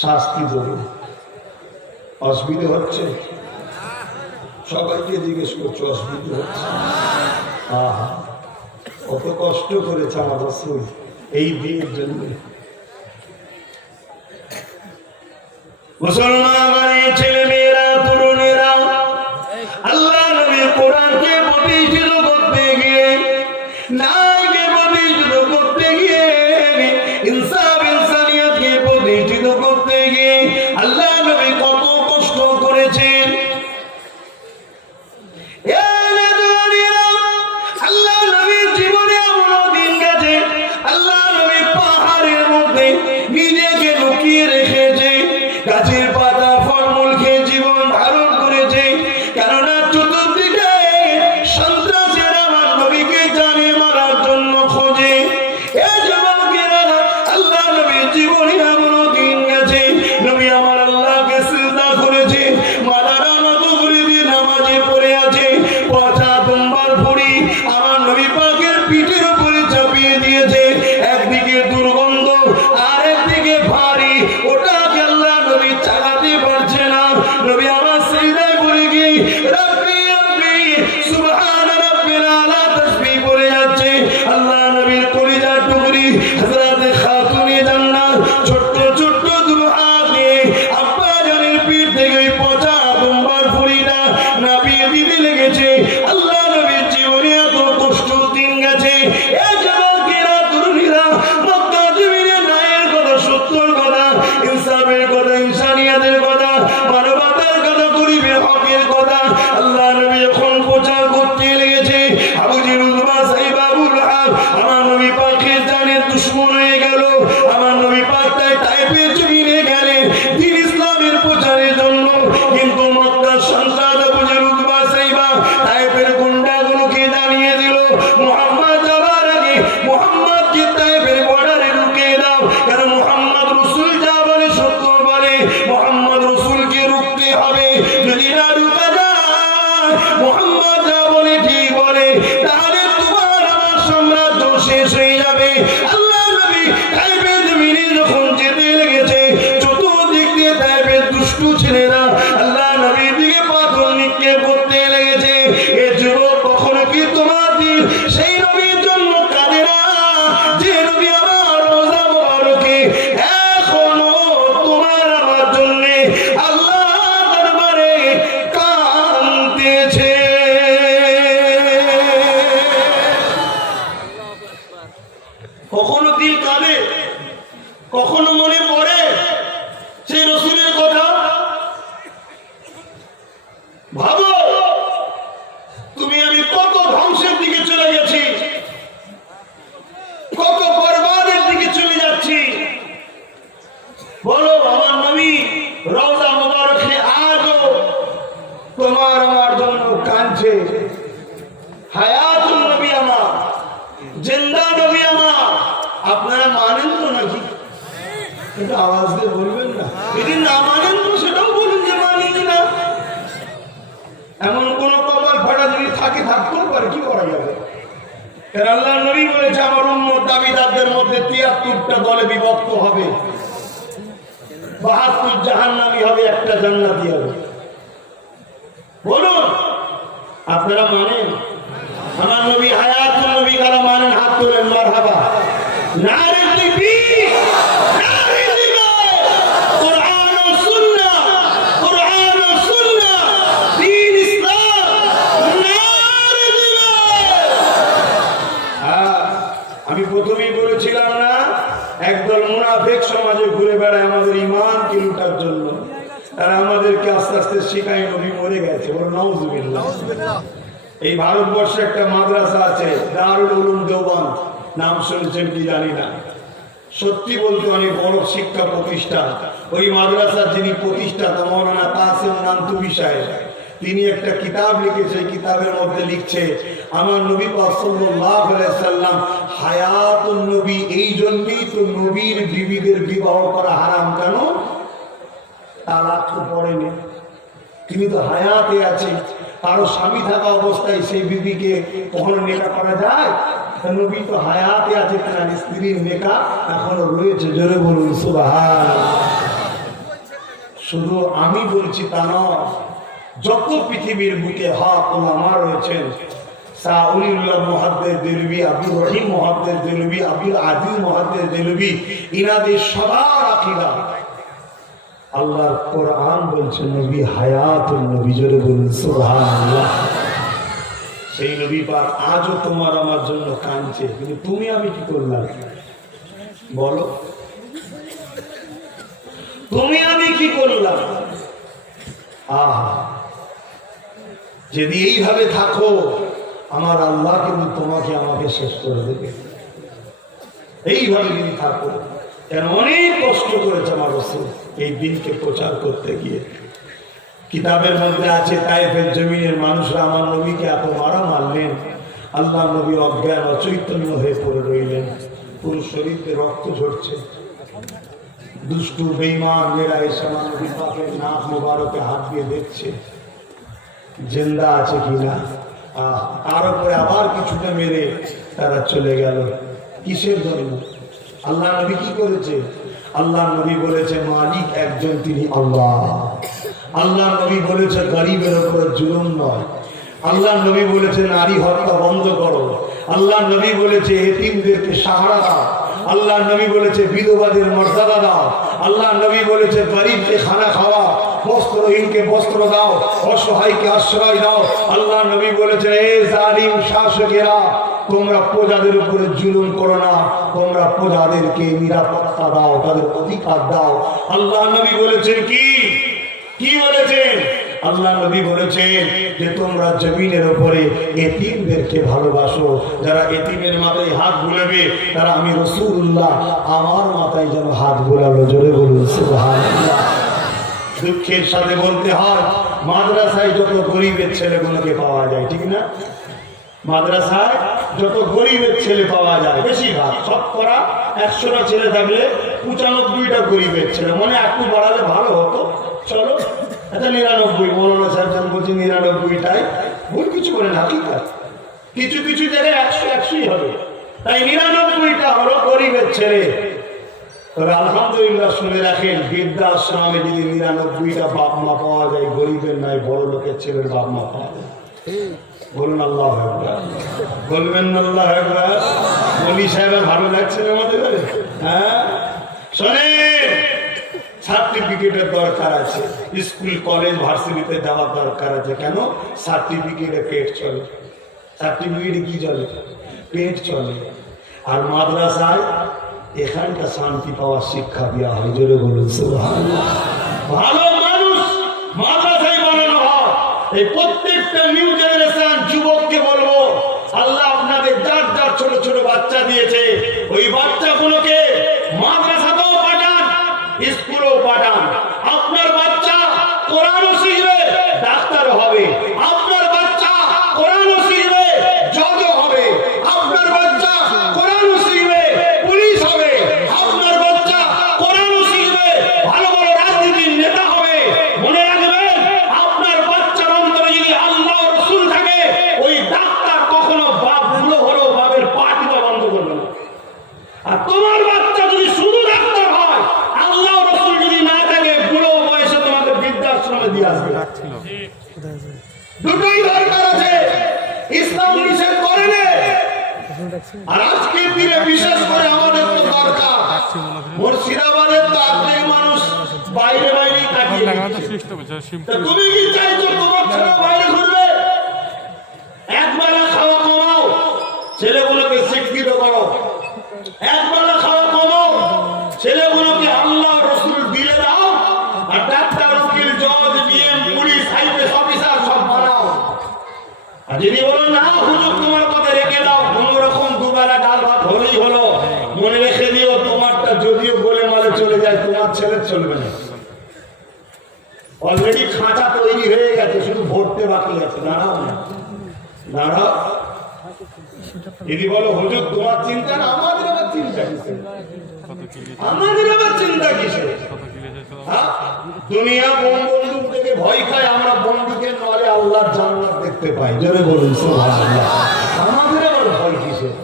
শাস্তি দেবো। অসুবিধা হচ্ছে? সবাইকে জিজ্ঞেস করছো অসুবিধা হচ্ছে? আহা, কত কষ্ট করেছে আমার রাসূল এই দিনের জন্য। মুসলমান ছেলে মেয়েরা, তরুণেরা, আল্লাহ নবীর কোরআনকে প্রতিষ্ঠিত করতে গিয়ে, নাইকে প্রতিষ্ঠিত করতে গিয়ে, ইনসাফ ইনসানিয়তকে প্রতিষ্ঠিত করতে গিয়ে আল্লাহ নবী কত কষ্ট করেছেন। আল্লাহ নবীর জীবনে এমন দিন গেছে, আল্লাহ নবী পাহাড়ের মধ্যে নিজেকে লুকিয়ে রেখেছে, গাছের পাতা ফলমূল খেয়ে জীবন ধারণ করেছে। কেননা চতুর্দিকে সন্ত্রাসের আমার নবীকে জানে মারার জন্য খোঁজে। এ যুবকেরা, আল্লাহ নবীর জীবনে এমন দিন গেছে, নবী আমার আল্লাহকে সিজদা করেছে, মাথাটা নত করে দিয়ে নামাজে পড়ে আছে, পচা দুম্বার ভুঁড়ি আমার নবী পাকের পিঠের উপরে চাপিয়ে দিয়েছে। একদিকে দুর্গন্ধ আর একদিকে ভারী, ওটাকে আল্লাহ নবী চালাতে পারছে না। নবী আমার সিজদায় পড়ে গিয়ে রব্বি রব্বি সুবহান রাব্বিল আলা তাসবিহ পড়ে যাচ্ছে। আল্লাহ নবীর কলিজার টুকরি হযরত খাতুনে জান্নাত ছোট্ট ছোট্ট দুটো হাত নিয়ে আব্বা জানের পিঠ থেকে ওই পচা দুম্বার ভুঁড়িটা নাবিয়ে দিতে লেগেছে। আল্লাহ নবীর জীবনে এত কষ্ট দিন গেছে। এ যুবকেরা, তরুণীরা, মক্কা জমিনে ন্যায়ের কথা, সত্যর কথা, ইনসাফের কথা, ইনসানিয়াতের কথা, মানবতার কথা, গরিবের হকের কথা আল্লাহ নবী যখন প্রচার করতে লেগেছে, আবু জেহেল, উতবা, সাইবা, আবু লাহাব আমার নবী পাকের জানের দুশমন হয়ে গেল। আমার নবী পাক তাই তাইফের জমিনে গেলেন দ্বীন ইসলামের প্রচারের জন্য। কিন্তু মক্কার সন্তান আবু জেহেল, উতবা, সাইবা তাইফের গুন্ডাগুলোকে জানিয়ে দিল, মুহাম্মদ যাবার আগে মুহাম্মদকে তাইফের বর্ডারে ঢুকিয়ে দাও। কারণ মুহাম্মদ রাসূল যা বলে সত্য বলে, মুহাম্মদ রাসূলকে রুখতে হবে। যদি না রুকা যায়, মুহাম্মদ যা বলে ঠিক বলে, তাহলে তোমার আমার সাম্রাজ্য শেষ হয়ে যাবে। আল্লাহ নবী তাইফের জমিনে যখন যেতে লেগেছে, চতুর্দিক দিয়ে তাইফের দুষ্টু ছেলেরা আল্লাহ নবীর দিকে পাথর নিক্ষেপ করতে লেগেছে। এ যুবক, কখনো কি তোমার দিন সেই নবীর জন্য কাঁদে না, যে নবী আমার রোজা মোবারকে এখনো তোমার আমার জন্য আল্লাহ দরবারে কাঁদতেছে? কখনো দিল কাঁদে, কখনো মনে পড়ে সেই রাসূলের কথা? ভাবো, তুমি আমি কত ধ্বংসের দিকে চলে গেছি, কত বরবাদের দিকে চলে যাচ্ছি। বলো, আমার নবী রওজা মুবারকে আজও তোমার আমার জন্য কাঁদছে। হায়াতুন নবী আমার, জিন্দা নবী আমার। আপনারা মানেন তো নাকি? এটা আওয়াজ দিয়ে বলবেন না। যদি না মানেন তো সেটাও বলুন যে মানি না। এমন কোন কপাল ফাটা যদি থাকে, থাকতেও পারে, কি করা যাবে? এর আল্লাহ নবী বলেছে, আমার উম্মত দাবিদারদের মধ্যে ৭৩টা দলে বিভক্ত হবে, ৭২ জাহান্নামী হবে, একটা জান্নাতি হবে। বলুন, আপনারা মানেন? আমার নবী হায়াতুন নবী কারা মানেন? হাত তোলেন, মারহাবা। নারে তাকবীর, নারে জিহাদ, কুরআন ও সুন্নাহ, কুরআন ও সুন্নাহ, দ্বীন ইসলাম, নারে জিহাদ। আমি প্রথমেই বলেছিলাম না, একদল মুনাফিক সমাজে ঘুরে বেড়ায় আমাদের ঈমানকে লুটার জন্য। তারা আমাদেরকে আস্তে আস্তে শেখায় নবী মরে গেছে। ওর নাউজুবিল্লাহ। এই ভারতবর্ষে একটা মাদ্রাসা আছে, দারুল উলুম দেওবন্দ, নাম শুনেছেন কি জানি না। সত্যি বলতে অনেক বড় শিক্ষা প্রতিষ্ঠান। ওই মাদ্রাসার যিনি প্রতিষ্ঠাতা মৌলানা কাসেম নানতুবি সাহেব, তিনি একটা কিতাব লিখেছে, কিতাবের মধ্যে লিখছে আমার নবী পাক সাল্লাল্লাহু আলাইহি সাল্লাম হায়াতুন নবী, এই জন্যই তো নবীর বিবিদের বিবাহ করা হারাম। কেন? তালাক তো পড়েনি, তিনি তো হায়াতে আছে। কারো স্বামী থাকা অবস্থায় সেই বিবিকে কখনো নেকা করা যায়? নবী তো হায়াতে আছে, তার স্ত্রীর নেকা এখনো রয়েছে। জোরে বলুন সুবহানাল্লাহ। শুধু আমি বলছি তা নয়, যত পৃথিবীর বুকে হক ওলামা রয়েছেন, শাহ ওলিউল্লাহ মুহাদ্দিস দেলভী, আব্দুর রহিম মুহাদ্দিস দেলভী, আব্দুল আজিজ মুহাদ্দিস দেলভী, ইনাদের সবার আকীদা আল্লাহর কোরআন বলছে নবী হায়াতুন নবী। জোরে বলুন সুবহানাল্লাহ। সেই নবী পাক আজও তোমার আমার জন্য কাঁদছে, কিন্তু তুমি আমি কি করলাম বলো? তুমি আমি কি করলাম? যদি এইভাবে থাকো আমার আল্লাহ কিন্তু তোমাকে আমাকে শেষ করে দেবে। এইভাবে যদি থাকো, কেন অনেক কষ্ট করেছে আমার রাসূল এই দিনকে প্রচার করতে গিয়ে। কিতাবের মধ্যে আছে তায়েফের জমিনের মানুষরা আমার নবীকে এত মারা মারলেন, আল্লাহ নবী অজ্ঞান অচৈতন্য হয়ে পড়ে রইলেন, পুরো শরীরে রক্ত ঝরছে। দুষ্টু বেঈমান মেয়েরা এসে আমার নবী পাকের নাক মোবারকে হাত দিয়ে দেখছে জিন্দা আছে কিনা। তার উপরে আবার কিছুটা মেরে তারা চলে গেল। কিসের জন্য? আল্লাহ নবী কি করেছে? আল্লাহ নবী বলেছে মালিক একজন, তিনি আল্লাহ। আল্লাহ নবী বলেছে গরিবের উপরে জুলুম নয়। আল্লাহ নবী বলেছে নারী হত্যা বন্ধ করো। আল্লাহ নবী বলেছে এতিমদেরকে সাহারা দাও। আল্লাহ নবী বলেছে বিধবাদের মর্যাদা দাও। আল্লাহ নবী বলেছে গরিবকে খানা খাওয়া, বস্ত্রহীনকে বস্ত্র দাও, অসহায়কে আশ্রয় দাও। আল্লাহ নবী বলেছে এ জালিম শাসকেরা, তোমরা প্রজাদের উপরে জুলুম করো না, তোমরা প্রজাদেরকে নিরাপত্তা দাও, তাদের অধিকার দাও। আল্লাহ নবী বলেছেন কি বলেছেন? আল্লাহ নবী বলেছেন যে তোমরা জমিনের উপরে এতিমদেরকে ভালোবাসো। যারা এতিমের মাথায় হাত বুলাবে তারা আমি রাসূলুল্লাহ আমার মাথায় যেন হাত বুলালো। জোরে বলুন সুবহানাল্লাহ। দুঃখের সাথে বলতে হয় মাদ্রাসায় যত গরিবের ছেলেগুলোকে পাওয়া যায়, ঠিক না? মাদ্রাসায় যত গরিবের ছেলে পাওয়া যায়, বেশিরভাগ শতকরা 100টা ছেলে থাকলে 95টা গরিবের ছেলে। মনে একটু বাড়ালে ভালো হতো, চলো আচ্ছা 99, মৌলানা সাহেব বলছে 99টাই ভুল, কিছু করে না, ঠিক আছে কিছু কিছু জায়গায় 100-100ই হবে। তাই 99টা হলো গরিবের ছেলে। তবে আলহামদুলিল্লাহ শুনে রাখেন, বৃদ্ধাশ্রমে যদি 99টা বাপ মা পাওয়া যায়, গরিবের নয় বড় লোকের ছেলের বাপ মা পাওয়া যায়। বলুন আল্লাহু আকবার, বলবেন আল্লাহু আকবার। মনি সাহেবের ভালো লাগছে না আমাদের? হ্যাঁ শোনেন, সার্টিফিকেটের দরকার আছে, স্কুল কলেজ ভার্সিটিতে যাওয়ার দরকার আছে। কেন? সার্টিফিকেটে পেট চলে। সার্টিফিকেটে কি চলে? পেট চলে। আর মাদ্রাসায় এখানটা শান্তি পাওয়ার শিক্ষা দেওয়া হয়। জোরে বলুন সুবহানাল্লাহ। ভালো মানুষ মাদ্রাসায় বানানো হয়। এই প্রত্যেকটা নিউ জেনারেশন যুবককে বলবো, আল্লাহ আপনাদের যার যার ছোট ছোট বাচ্চা দিয়েছে, ওই বাচ্চাগুলোকে মাদ্রাসাতেও পাঠান, স্কুলেও পাঠান। আপনার বাচ্চা কোরআনও শিখবে, ডাক্তার হবে। আপনার বাচ্চা কোরআনও শিখবে, জজ হবে। আপনার বাচ্চা কোরআনও শিখবে, পুলিশ হবে। আপনার বাচ্চা কোরআনও শিখবে, ভালো ভালো রাজনীতির নেতা হবে। মনে রাখবেন, আপনার বাচ্চার অন্তরে যদি আল্লাহ রাসূল থাকে, ওই ডাক্তার কখনো বাপ ভুলো হলো বাপের পা টিপা বন্ধ করবে না। আর তোমার বাচ্চা যদি শুধু ডাক্তার হয়, আল্লাহ রাসূল যদি না থাকে, বুড়ো বয়সে তোমাকে বৃদ্ধাশ্রমে দিয়ে আসবে। দুটোই দরকার আছে, ইসলাম নিষেধ করে না। আর আজকের দিনে বিশেষ করে আমাদের তো দরকার। মুর্শিদাবাদের তো অর্ধেক মানুষ বাইরে বাইরেই তাকিয়ে দেখছে। তুমি কি চাইছো তোমার ছেলে বাইরে ঘুরবে? একবেলা খাওয়া কমাও, ছেলেগুলোকে শিক্ষিত করো। একবেলা খাওয়া কমাও, ছেলেগুলোকে আল্লাহ রাসূল দিলে দাও। আর ডাক্তার, উকিল, জজ, ডিএম, পুলিশ, আইপিএস অফিসার সব বানাও। আর যদি বলো না হুজুর তোমার কথা রেখে দাও, কোন রকম দুবেলা ডাল ভাত হলেই হলো, মনে রেখে দিও তোমারটা যদিও গোলে মালে চলে যায়, তোমার ছেলে চলবে না। অলরেডি খাঁচা তৈরি হয়ে গেছে, শুধু ভরতে বাকি আছে, দাঁড়াও না, দাঁড়াও। যদি বলো হুজুর তোমার চিন্তা না, আমাদের আবার চিন্তা কিসের? আমাদের আবার চিন্তা কিসের? দুনিয়া বন্ধুক থেকে ভয় খায়, আমরা বন্ধুকের নলে আল্লাহর জান্নাত দেখতে পাই। জোরে বলুন সুবহানাল্লাহ। আমাদের আবার ভয় কিসের?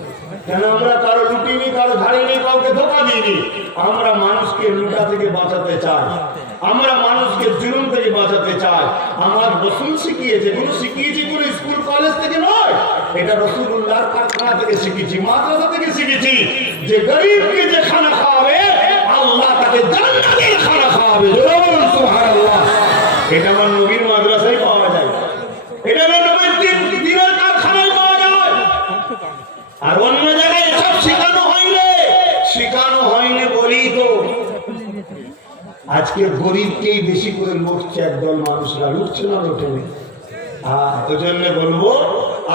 কেন আমরা কারো লুটিনি, কারো ধারিনি, কাউকে ধোঁকা দিইনি। আমরা মানুষকে লুটা থেকে বাঁচাতে চাই, আমরা মানুষকে জুলুম থেকে বাঁচাতে চাই। আমার রাসূল শিখিয়েছে, কোনো শিখিয়েছি কোনো স্কুল কলেজ থেকে নয়, এটা রাসূলুল্লাহর কারখানা থেকে শিখেছি, মাদ্রাসা থেকে শিখেছি, যে গরিবকে যে খানা খাওয়াবে আল্লাহ তাকে জান্নাতের খানা খাওয়াবে। জোরে বলুন সুবহানাল্লাহ। এটা আমার নবীর মাদ্রাসায় পাওয়া যায়, এটা আমার নবীর দ্বীনের কারখানায় পাওয়া যায়। আর অন্য জায়গায় সব শেখানো হয়নি বলি তো আজকে গরিবকেই বেশি করে লুটছে একদল মানুষরা, লুটছে না লোটেনি। ওই জন্য বলবো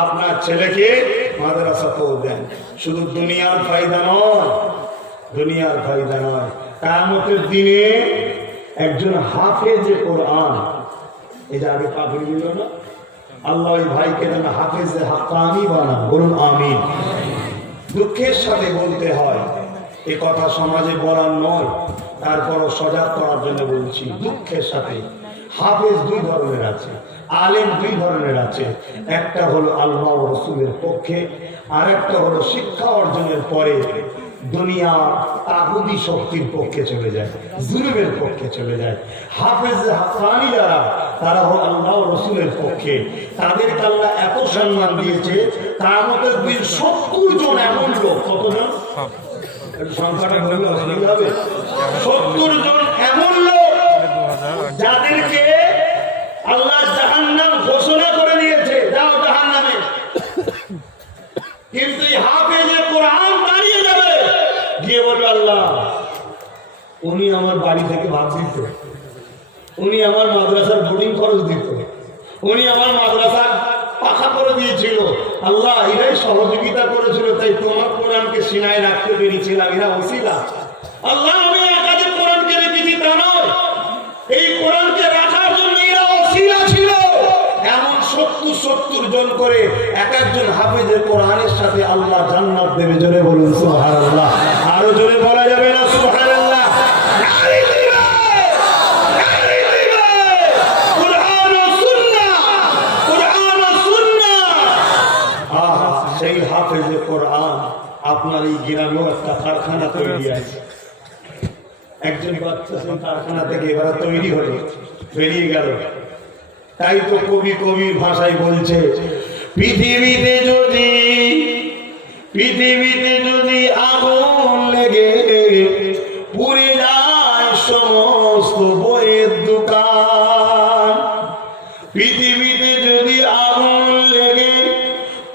আপনার ছেলেকে মাদ্রাসাতেও দেন, শুধু দুনিয়ার ফায়দা নয়, দুনিয়ার ফায়দা নয়, কিয়ামতের দিনে একজন হাফেজে কোরআন, এই যে আগে পাগড়ি দিল না, আল্লাহ ওই ভাইকে যেন হাফেজে হাক্কানি বানান। বলুন আমিন। দুঃখের সাথে বলতে হয়, এ কথা সমাজে বলার নয়, তারপরও সজাগ করার জন্য বলছি। দুঃখের সাথে হাফেজ দুই ধরনের আছে, আলেম দুই ধরনের আছে। একটা হলো আল্লাহ ও রাসূলের পক্ষে, আর একটা হলো শিক্ষা অর্জনের পরে দুনিয়া তাগুতি শক্তির পক্ষে চলে যায়, জুলুমের পক্ষে চলে যায়। হাফেজ হাক্কানি যারা, তারা হলো আল্লাহ ও রাসূলের পক্ষে। তাদেরকে আল্লাহ এত সম্মান দিয়েছে, কিয়ামতের দিন 70 জন এমন লোক, কতজন? সংখ্যাটা বললে অসুবিধা হবে। 70 জন এমন লোক যাদেরকে আল্লাহ জাহান্নাম ঘোষণা করে দিয়েছে, যাও জাহান্নামে। কিন্তু এই হাফেজে কোরআন দাঁড়িয়ে যাবে, গিয়ে বলবে আল্লাহ উনি আমার বাড়ি থেকে ভাত দিত, উনি আমার মাদ্রাসার বোর্ডিং খরচ দিত, উনি আমার মাদ্রাসার পাখা করে দিয়েছিল, আল্লাহ এরাই সহযোগিতা করেছিল, তাই তোমার কোরআনকে সিনায় রাখতে পেরেছিলাম, এরা ওসিলা। আল্লাহ আমি একাধিক কোরআনকে রেখেছি তা নয়, এই কোরআনকে রাখার জন্য এরা ওসিলা ছিল। এমন 70 জন করে এক একজন হাফেজের কোরআনের সাথে আল্লাহ জান্নাত দেবে। জোরে বলুন সুবহানাল্লাহ। আরো জোরে বলা যাবে না সুবহানাল্লাহ? সেই হাফেজে কোরআন আপনার এই গ্রামেও একটা কারখানা তৈরি আছে। একজন বাচ্চা সেই কারখানা থেকে এবার তৈরি হলো, বেরিয়ে গেল। তাই তো কবি কবির ভাষায় বলছে, পৃথিবীতে যদি আগুন লেগে পুড়ে যায় সমস্ত বইয়ের দোকান, পৃথিবীতে যদি আগুন লেগে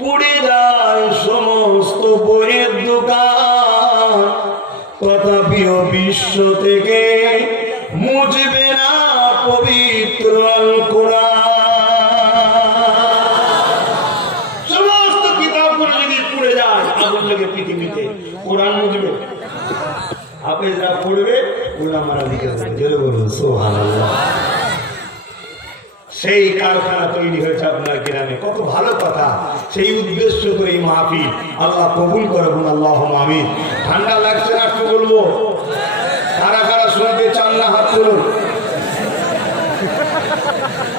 পুড়ে যায় সমস্ত বইয়ের দোকান, তথাপিও বিশ্ব থেকে মুছবে না পবিত্র আল কোরআন। সমস্ত কিতাবগুলো যদি পুড়ে যায় আগুন লেগে পৃথিবীতে, কোরআন মুছবে? হাফেজরা পড়বে, উলামারা লিখে দেবে। জোরে বলুন সুবহানাল্লাহ। সেই কারখানা তৈরি হয়েছে আপনার গ্রামে, কত ভালো কথা। সেই উদ্দেশ্য করে এই মাহফিল আল্লাহ কবুল করবেন, আল্লাহুম্মা আমিন। ঠান্ডা লাগছে না একটু বলবো? কারা কারা শুনতে চান না হাত তুলুন।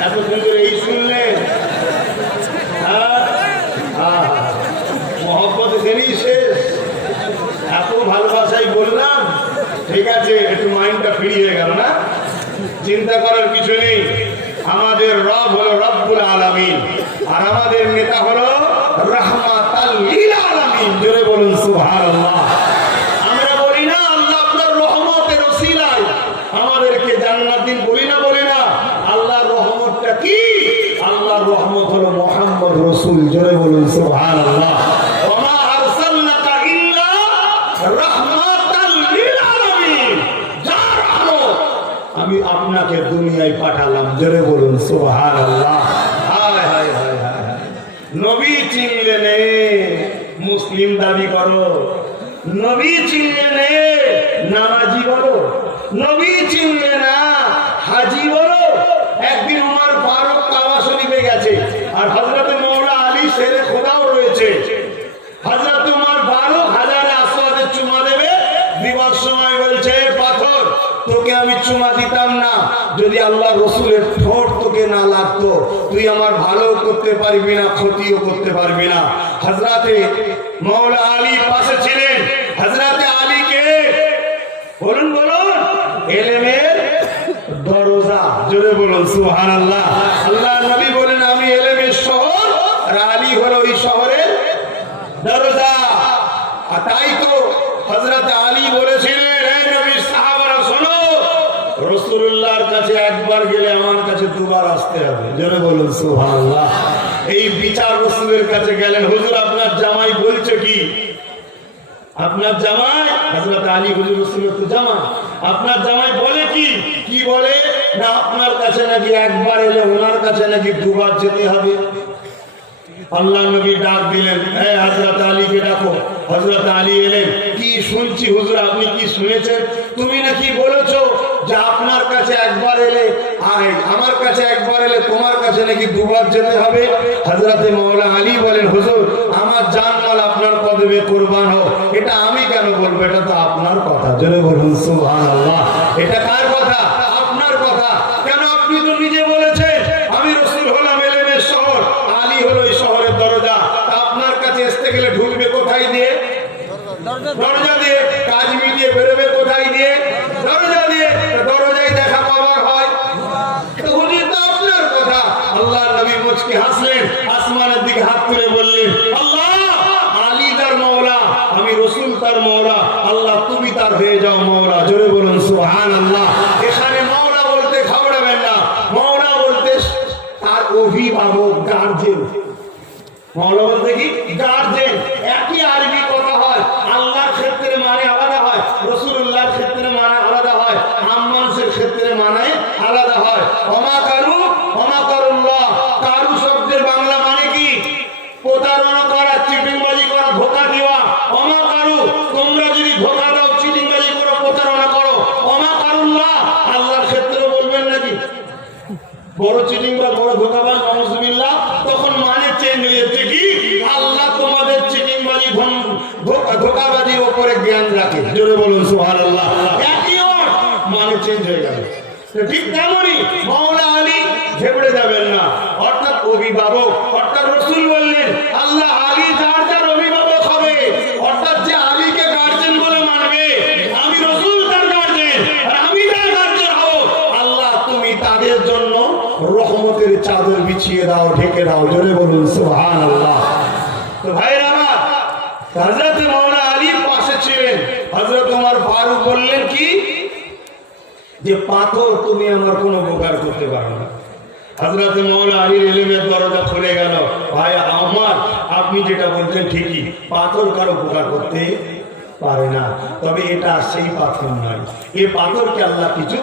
এত সুন্দর এই শুনলেন, মহব্বত দেরি শেষ, এত ভালোবাসাই বললাম। ঠিক আছে, একটু মাইন্ডটা ফ্রি হয়ে গেল না? চিন্তা করার কিছু নেই। আমাদের রব হলো রব্বুল আলামিন, আর আমাদের নেতা হলো রাহমাতাল লিল আলামিন। জোরে বলুন সুবহানাল্লাহ। আমরা বলি না আল্লাহ আপনার রহমতের ওসিলায় আমাদেরকে জান্নাত দিন, বলি না? আল্লাহর রহমতটা কি? আল্লাহর রহমত হলো মুহাম্মদ রাসূল। জোরে বলুন সুবহানাল্লাহ। ওয়া মা আরসালনাকা ইল্লা রাহমাতাল লিল আলামিন। যার রহমত আমি আপনাকে দুনিয়ায় পাঠালাম। জোরে বলুন সুবহানাল্লাহ। হায় হায় হায় হায়। নবী চিনলে নে, মুসলিম দাবি করো। নবী চিনলে নে, নামাজি বলো। নবী চিনলে না, হাজি বলো। একদিন উমর ফারুক কাবা শরীফে গেছে, আর হযরত মাওলা আলী শেরে খোদাও রয়েছে। হযরত উমর 12,000 আসওয়াদের চুমা দেবে, দিবার সময় বলছে পাথর তোকে আমি চুমা দিতাম না যদি আল্লাহ রসুলের ঠোঁট তোকে না লাগতো, তুই আমার ভালো করতে পারবি না, ক্ষতিও করতে পারবি না। হযরতে মাওলা আলী পাশে ছিলেন। হযরতে আলীকে বলুন বলুন ইলমের দরজা, জোরে বলুন সুবহানাল্লাহ। আল্লাহ নবী বলেন আমি ইলমের শহর, আর আলী হলো ওই শহরের দরজা। আর তাই তো হযরত আলী বলেছিলেন, হে নবীর সাহাবারা শোনো, রাসূলুল্লাহর কাছে একবার গেলে আমার কাছে দুবার আসতে হবে, জোরে বলুন সুবহানাল্লাহ। এই বিচার রাসূলের কাছে গেলেন, হুজুর আপনার জামাই বলছে কি? আপনার জামাই হযরত আলী হুজুর রাসূলের তো জামাই, আপনার জামাই বলে কি? কি বলে না আপনার কাছে নাকি একবার এলে ওনার কাছে নাকি দুবার যেতে হবে। আল্লাহ নবী ডাক দিলেন, হে হযরত আলীকে ডাকো। হযরত আলী এলেন, কি শুনছি হুজুর, আপনি কি শুনেছেন? তুমি নাকি বলেছো যে আপনার কাছে একবার এলে আমার কাছে একবার এলে তোমার কাছে নাকি দুবার যেতে হবে। হযরত মাওলা আলী বলেন, হুজুর আমার জানমাল আপনার কদমে কুরবান হোক। এটা আমি কেন বলবো, এটা তো আপনার কথা, জোরে বলুন সুবহানাল্লাহ। এটা কার কথা? আপনার কথা। কেন? আপনি তো নিজে বলেছেন আমি রাসূল হলাম ইলমের শহর, আলী হলো এই শহরের দরজা। আপনার কাছে আসতে গেলে ঢুকবে কোথায় দিয়ে? দরজা দিয়ে। কাজ মিটিয়ে বেরোবে কোথায় দিয়ে? দরজা দিয়ে। দরজায় দেখা পাওয়ার হয় তো হুজুর তো আপনার কথা। আল্লাহ নবী মুচকি হাসলেন, আসমানের দিকে হাত তুলে বললেন, আল্লাহ আলী তার মাওলা, আমি রাসূল তার মাওলা, আল্লাহ তুমি তার হয়ে যাও মাওলা, জোরে বলুন সুবহানাল্লাহ। এখানে মাওলা বলতে ঘাবড়াবেন না, মাওলা বলতে তার অভিভাবক, গার্জেন। মাওলা বলতে কি? গার্জেন। একই আরবি কথা হয়, আল্লাহর ক্ষেত্রে মানে আলাদা হয়, রাসূলুল্লাহর ক্ষেত্রে মানে আলাদা হয়, আম্মাসের ক্ষেত্রে মানে আলাদা হয়। ওমা কারুল্লাহ, কারু শব্দের বাংলা মানে কি? প্রতারণা করা, চিটিংবাজি করা, ধোঁকা দেওয়া। ওমা কারু, তোমরা যদি ধোঁকা দাও, চিটিংবাজি করো, প্রতারণা করো। ওমা কারুল্লাহ, আল্লাহর ক্ষেত্রে বলবেন নাকি? বড় চিটিংবাজ, বড় ধোঁকাবাজ, নাউযুবিল্লাহ, তখন মানে চেঞ্জ হয়ে যাচ্ছে কি? আল্লাহ তোমাদের চিটিংবাজি, ধোঁকাবাজির উপরে জ্ঞান রাখে, জোরে বলুন সুবহানাল্লাহ। একই মানে চেঞ্জ হয়ে গেল। ঠিক তেমনই মাওলা আলী ঘেবড়ে যাবেন না, অর্থাৎ অভিভাবক। অর্থাৎ রাসূল বললেন আল্লাহ আলী যার যার অভিভাবক হবে, অর্থাৎ যে আলীকে গার্জেন বলে মানবে, আমি রাসূল তার গার্জেন, আর আমি তার গার্জেন হব। আল্লাহ তুমি তাদের জন্য রহমতের চাদর বিছিয়ে দাও, ঢেকে দাও, জোরে বলুন সুবহানাল্লাহ। তো ভাইরা আমার, হযরত মাওলা আলী পাশে ছিলেন। হযরত ওমর ফারুক বললেন কি? যে পাথর তুমি আমার কোনো উপকার করতে পারো না। হযরত মাওলা আলীর ইলমের দরজা খুলে গেল। ভাই আমার, আপনি যেটা বলছেন ঠিকই, পাথর কারো উপকার করতে পারে না, তবে এটা সেই পাথর নয়। এই পাথরকে আল্লাহ কিছু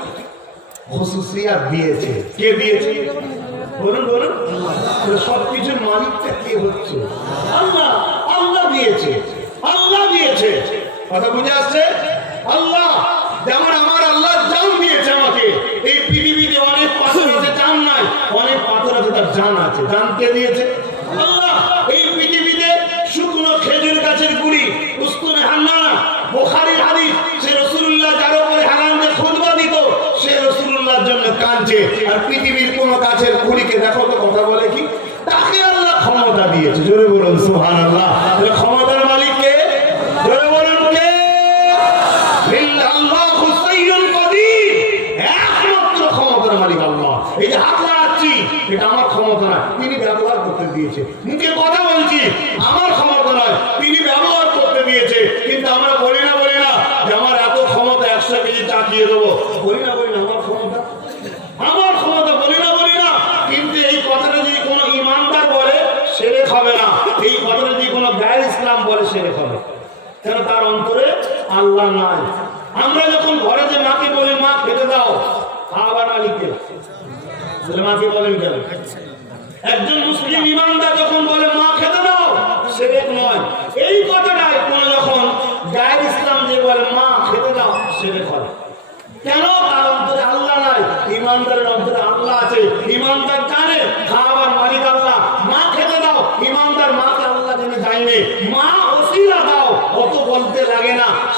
খুসুসিয়াত দিয়েছে। কে দিয়েছে? বলুন বলুন। সবকিছুর মালিকটা কে হচ্ছে? আল্লাহ। আল্লাহ দিয়েছে, আল্লাহ দিয়েছে। কথা বুঝে আসছে? আল্লাহ। যেমন আমার আল্লাহ জান দিয়েছে আমাকে। এই পৃথিবীতে অনেক পাথর আছে, জান নাই। অনেক পাথর আছে, তার জান আছে। জান কে দিয়েছে? আল্লাহ। এই পৃথিবীতে শুকনো খেজুর গাছের গুড়ি, উস্তুনে হান্নানা, বুখারীর হাদিস, সে রাসূলুল্লাহ যার উপরে হানানদের খুতবা দিত, সে রাসূলুল্লাহর জন্য কাঁদছে। আর পৃথিবীর কোন গাছের গুড়িকে দেখো তো কথা বলে কি? তাকে আল্লাহ ক্ষমতা দিয়েছে, জোরে বলুন সুবহানাল্লাহ। ক্ষমতার মালিক কে? জোরে বলুন কে? লিল্লাহু সাইয়্যুল কাদির। একমাত্র ক্ষমতার মালিক আল্লাহ। এই যে হাত লাগাচ্ছি, এটা আমার ক্ষমতা নয়, তিনি ব্যবহার করতে দিয়েছে। মুখে কথা বলছি, আমার ক্ষমতা নয়, তিনি ব্যবহার করতে দিয়েছে। কিন্তু আমরা বলি না যে আমার এত ক্ষমতা, 100 কেজি চাকিয়ে দেবো, বলি না আমার ক্ষমতা, আমার ক্ষমতা, বলি না। কিন্তু এই কথাটা যদি কোনো ইমানদার বলে, সেরে খাবে না। এই কথাটা যদি কোনো গায়ের ইসলাম বলে, সেরে খাবে। কেন? তার অন্তরে আল্লাহ নাই। আমরা যখন ঘরে যে মাকে বলি মা খেতে দাও, খাবার আলীকে মাকে বলেন কেন? একজন মুসলিম ইমানদার যখন বলে মা খেতে দাও, শিরক নয়। এই কথাটাই কোন যখন গায়ের ইসলাম যে বলে মা খেতে দাও, শিরক হয়। কেন? তার অন্তরে আল্লাহ নাই। ইমানদারের অন্তরে আল্লাহ আছে। ইমানদার জানে খাবার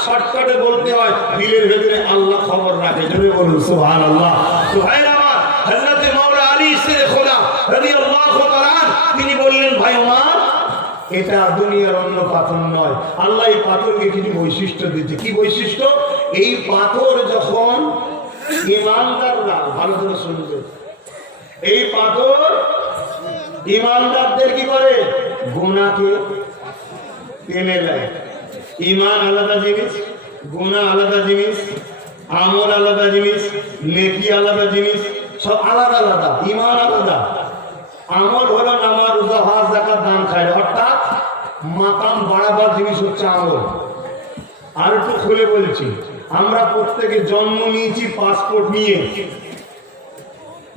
শর্টকাটে বলতে হয়, দিলের ভেতরে আল্লাহ খবর রাখে। জোরে বলুন সুবহানাল্লাহ। তো ভাইরা আমার, হযরত মাওলানা আলী শের খোদা রাদিয়াল্লাহু তাআলা তিনি বললেন, ভাই ওমর, এটা দুনিয়ার অন্য পাথর নয়, আল্লাহ এই পাথরকে কিছু বৈশিষ্ট্য দিচ্ছে। কি বৈশিষ্ট্য? এই পাথর যখন ঈমানদাররা, ভালো করে শুনবে, এই পাথর ঈমানদারদের কি করে? গুনাহকে টেনে দেয়। ঈমান আলাদা জিনিস, গুনাহ আলাদা জিনিস, আমল আলাদা জিনিস, নেকি আলাদা জিনিস, সব আলাদা আলাদা। ঈমান আলাদা, আমল হলো নামাজ, রোজা, হজ, যাকাত, দান, খায়রা, অর্থাৎ মাকাম বাড়াবার জিনিস হচ্ছে আমল। আর একটু খুলে বলছি, আমরা প্রত্যেকে জন্ম নিয়েছি পাসপোর্ট নিয়ে।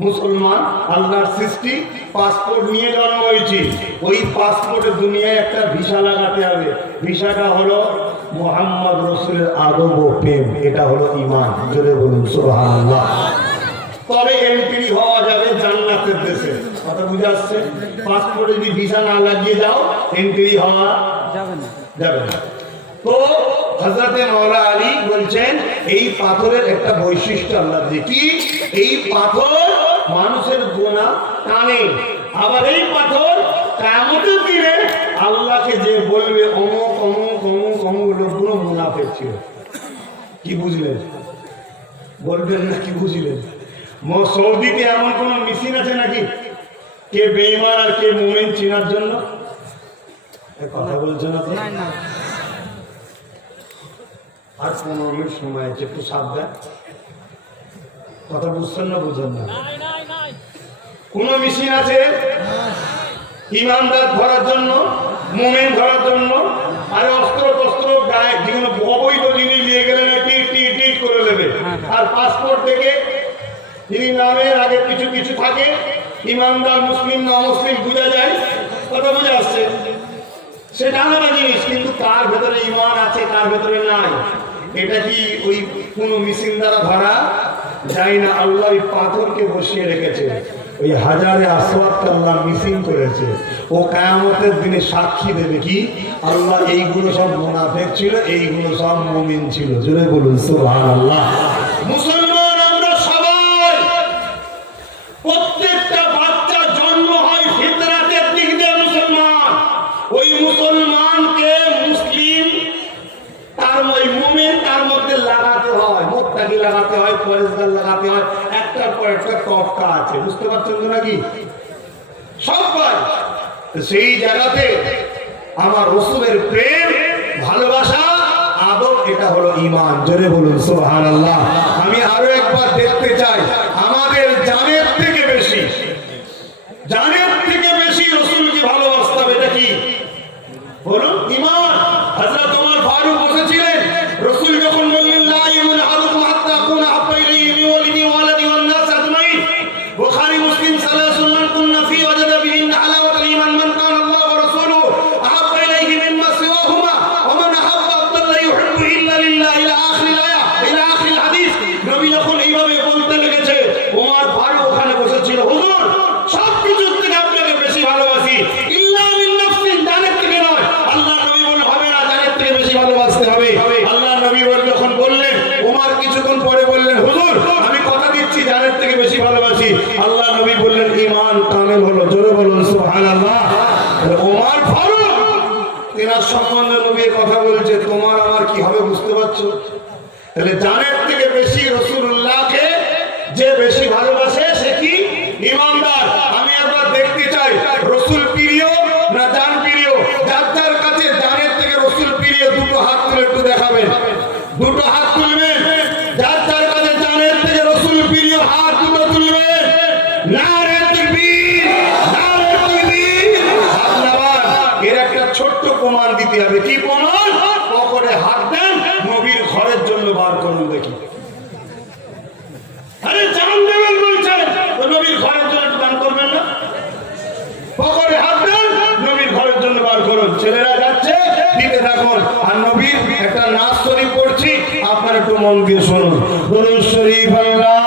মুসলমান, আল্লাহর সৃষ্টি, পাসপোর্ট নিয়ে জন্ম হয়েছি। ওই পাসপোর্টে দুনিয়ায় একটা ভিসা লাগাতে হবে। ভিসাটা হলো মুহাম্মদ রাসূলের আদব ও প্রেম। এটা হলো ঈমান। জোরে বলুন সুবহানাল্লাহ। তবে এন্ট্রি হওয়া যাবে জান্নাতের দেশে। কথা বুঝে আসছে? পাসপোর্টে যদি ভিসা না লাগিয়ে যাও, এন্ট্রি হওয়া যাবে না। তো হযরত মাওলানা আলী বলছেন, এই পাথরের একটা বৈশিষ্ট্য আল্লাহ দিয়ে। কি? এই পাথর মানুষের গুনাহ টানে। আবার এই পাথর কিয়ামতের দিনে আল্লাহকে যে বলবে অমুক অমুক অমুক অমুক লোকগুলো মুনাফিক ছিল। কি বুঝলেন? বলবেন না কি বুঝলেন? সৌদিতে এমন কোন মেশিন আছে নাকি কে বেঈমান আর কে মুমিন চেনার জন্য? কথা বলছেন না তো? আর 15 মিনিট সময় আছে, একটু সাবধান। কথা বুঝছেন না বুঝেন না? কোন মেশিন আছে ইমানদার ধরার জন্য, মুমিন ধরার জন্য? আর অস্ত্র টস্ত্র গায়ে যেগুলো অবৈধ জিনিস নিয়ে গেলে না টিট টিট টিট করে দেবে। আর পাসপোর্ট থেকে যিনি নামের আগে কিছু কিছু থাকে, ইমানদার মুসলিম না মুসলিম বোঝা যায়। কথা বুঝে আসছে? সেটা আলাদা জিনিস, কিন্তু কার ভেতরে ঈমান আছে কার ভেতরে নাই, এটা কি ওই কোনো মেশিন দ্বারা ধরা যায় না। আল্লাহ ওই পাথরকে বসিয়ে রেখেছে, ওই হাজারে আসওয়াদকে আল্লাহ মিসিং করেছে। ও কিয়ামতের দিনে সাক্ষী দেবে কি? আল্লাহ এইগুলো সব মুনাফিক ছিল, এইগুলো সব মুমিন ছিল। জোরে বলুন সুবহানাল্লাহ। মুসলমান আমরা সবাই, প্রত্যেকটা বাচ্চা জন্ম হয় ফিতরাতের দিক দিয়ে মুসলমান। ওই মুসলমানকে মুসলিম, তার ওই মুমিন তার মধ্যে লাগাতে হয়, মুত্তাকি লাগাতে হয়, পরেজগার লাগাতে হয়। একটার পর একটা তফকা আছে, বুঝতে পারছেন তো নাকি? সবাই সেই জায়গাতে আমার রাসূলের প্রেম, ভালোবাসা, আদব, এটা হলো ঈমান। জোরে বলুন সুবহানাল্লাহ। আমি আরো একবার দেখতে চাই, আমাদের জানের থেকে বেশি, জানের থেকে বেশি রাসূলকে ভালোবাসতে হবে। এটা কি বলুন? ঈমান। হযরত ওমর ফারুক বলেছিলেন, রাসূল যখন বললেন লা ইউমিনু আহাদুকুম হাত্তা আকুনা আহাব্বা ইলাইহি মিন ওয়ালিদি ওয়া ওয়ালাদি ওয়ান নাস আজমাইন, বুখারী মুসলিম সালাসুন মান কুন্না ফি ওয়াজাদা বিহিন্না হালাওয়াতাল ঈমান মান কানা আল্লাহু ওয়া রাসূলুহু আহাব্বা ইলাইহি মিম্মা সিওয়াহুমা ওয়া মান আহাব্বা আবদান লা ইউহিব্বু ইল্লা লিল্লাহ ইলা আখিরিল আয়া ইলা আখিরিল হাদিস। নবী যখন এইভাবে বলতে লেগেছে, ওমর ফারুক ওখানে বসেছিল, হুজুর সব কিছুর থেকে আপনাকে বেশি ভালোবাসি, ইল্লা মিন নাফসিন, জানের থেকে নয়। আল্লাহ নবী বললেন হবে না, জানের থেকে বেশি ভালোবাসতে হবে। আল্লাহ নবী যখন বললেন, ওমর কিছুক্ষণ পরে বললেন, হুজুর আমি কথা দিচ্ছি জানের থেকে বেশি ভালোবাসি। আল্লাহ নবী বললেন ঈমান কামেল হলো। জোরে বলুন সুবহানাল্লাহ। ওমর ফারুক তিনার সম্বন্ধে নবী কথা বলছে, তোমার আমার কি হবে বুঝতে পারছো? তাহলে জানের থেকে বেশি রাসূলুল্লাহকে যে বেশি ভালোবাসে সে কি? ঈমানদার। আমি একবার দেখতে চাই, রাসূল প্রিয় না জান প্রিয়? যার যার কাছে জানের থেকে রাসূল প্রিয়, দুটো হাত তুলে একটু দেখাবেন। দুটো হাত তুলবেন। যার যার কাছে জানের থেকে রাসূল প্রিয়, হাত দুটো তুলবেন। নারে তাকবীর, নারে তাকবীর। আপনারা এর একটা ছোট্ট প্রমাণ দিতে হবে। কি প্রমাণ? পকেটে হাত দেন, নবীর ঘরের জন্য বার করুন দেখি। আরে জান দেবেন বলছেন, তো নবীর ঘরের জন্য দান করবেন না? পকেটে হাত দেন, নবীর ঘরের জন্য বার করুন। ছেলেরা যাচ্ছে, দিতে থাকুন। আর নবীর একটা নাচ শরীফ পড়ছি, আপনারা একটু মন দিয়ে শুনুন। দরুদ শরীফ আল্লাহ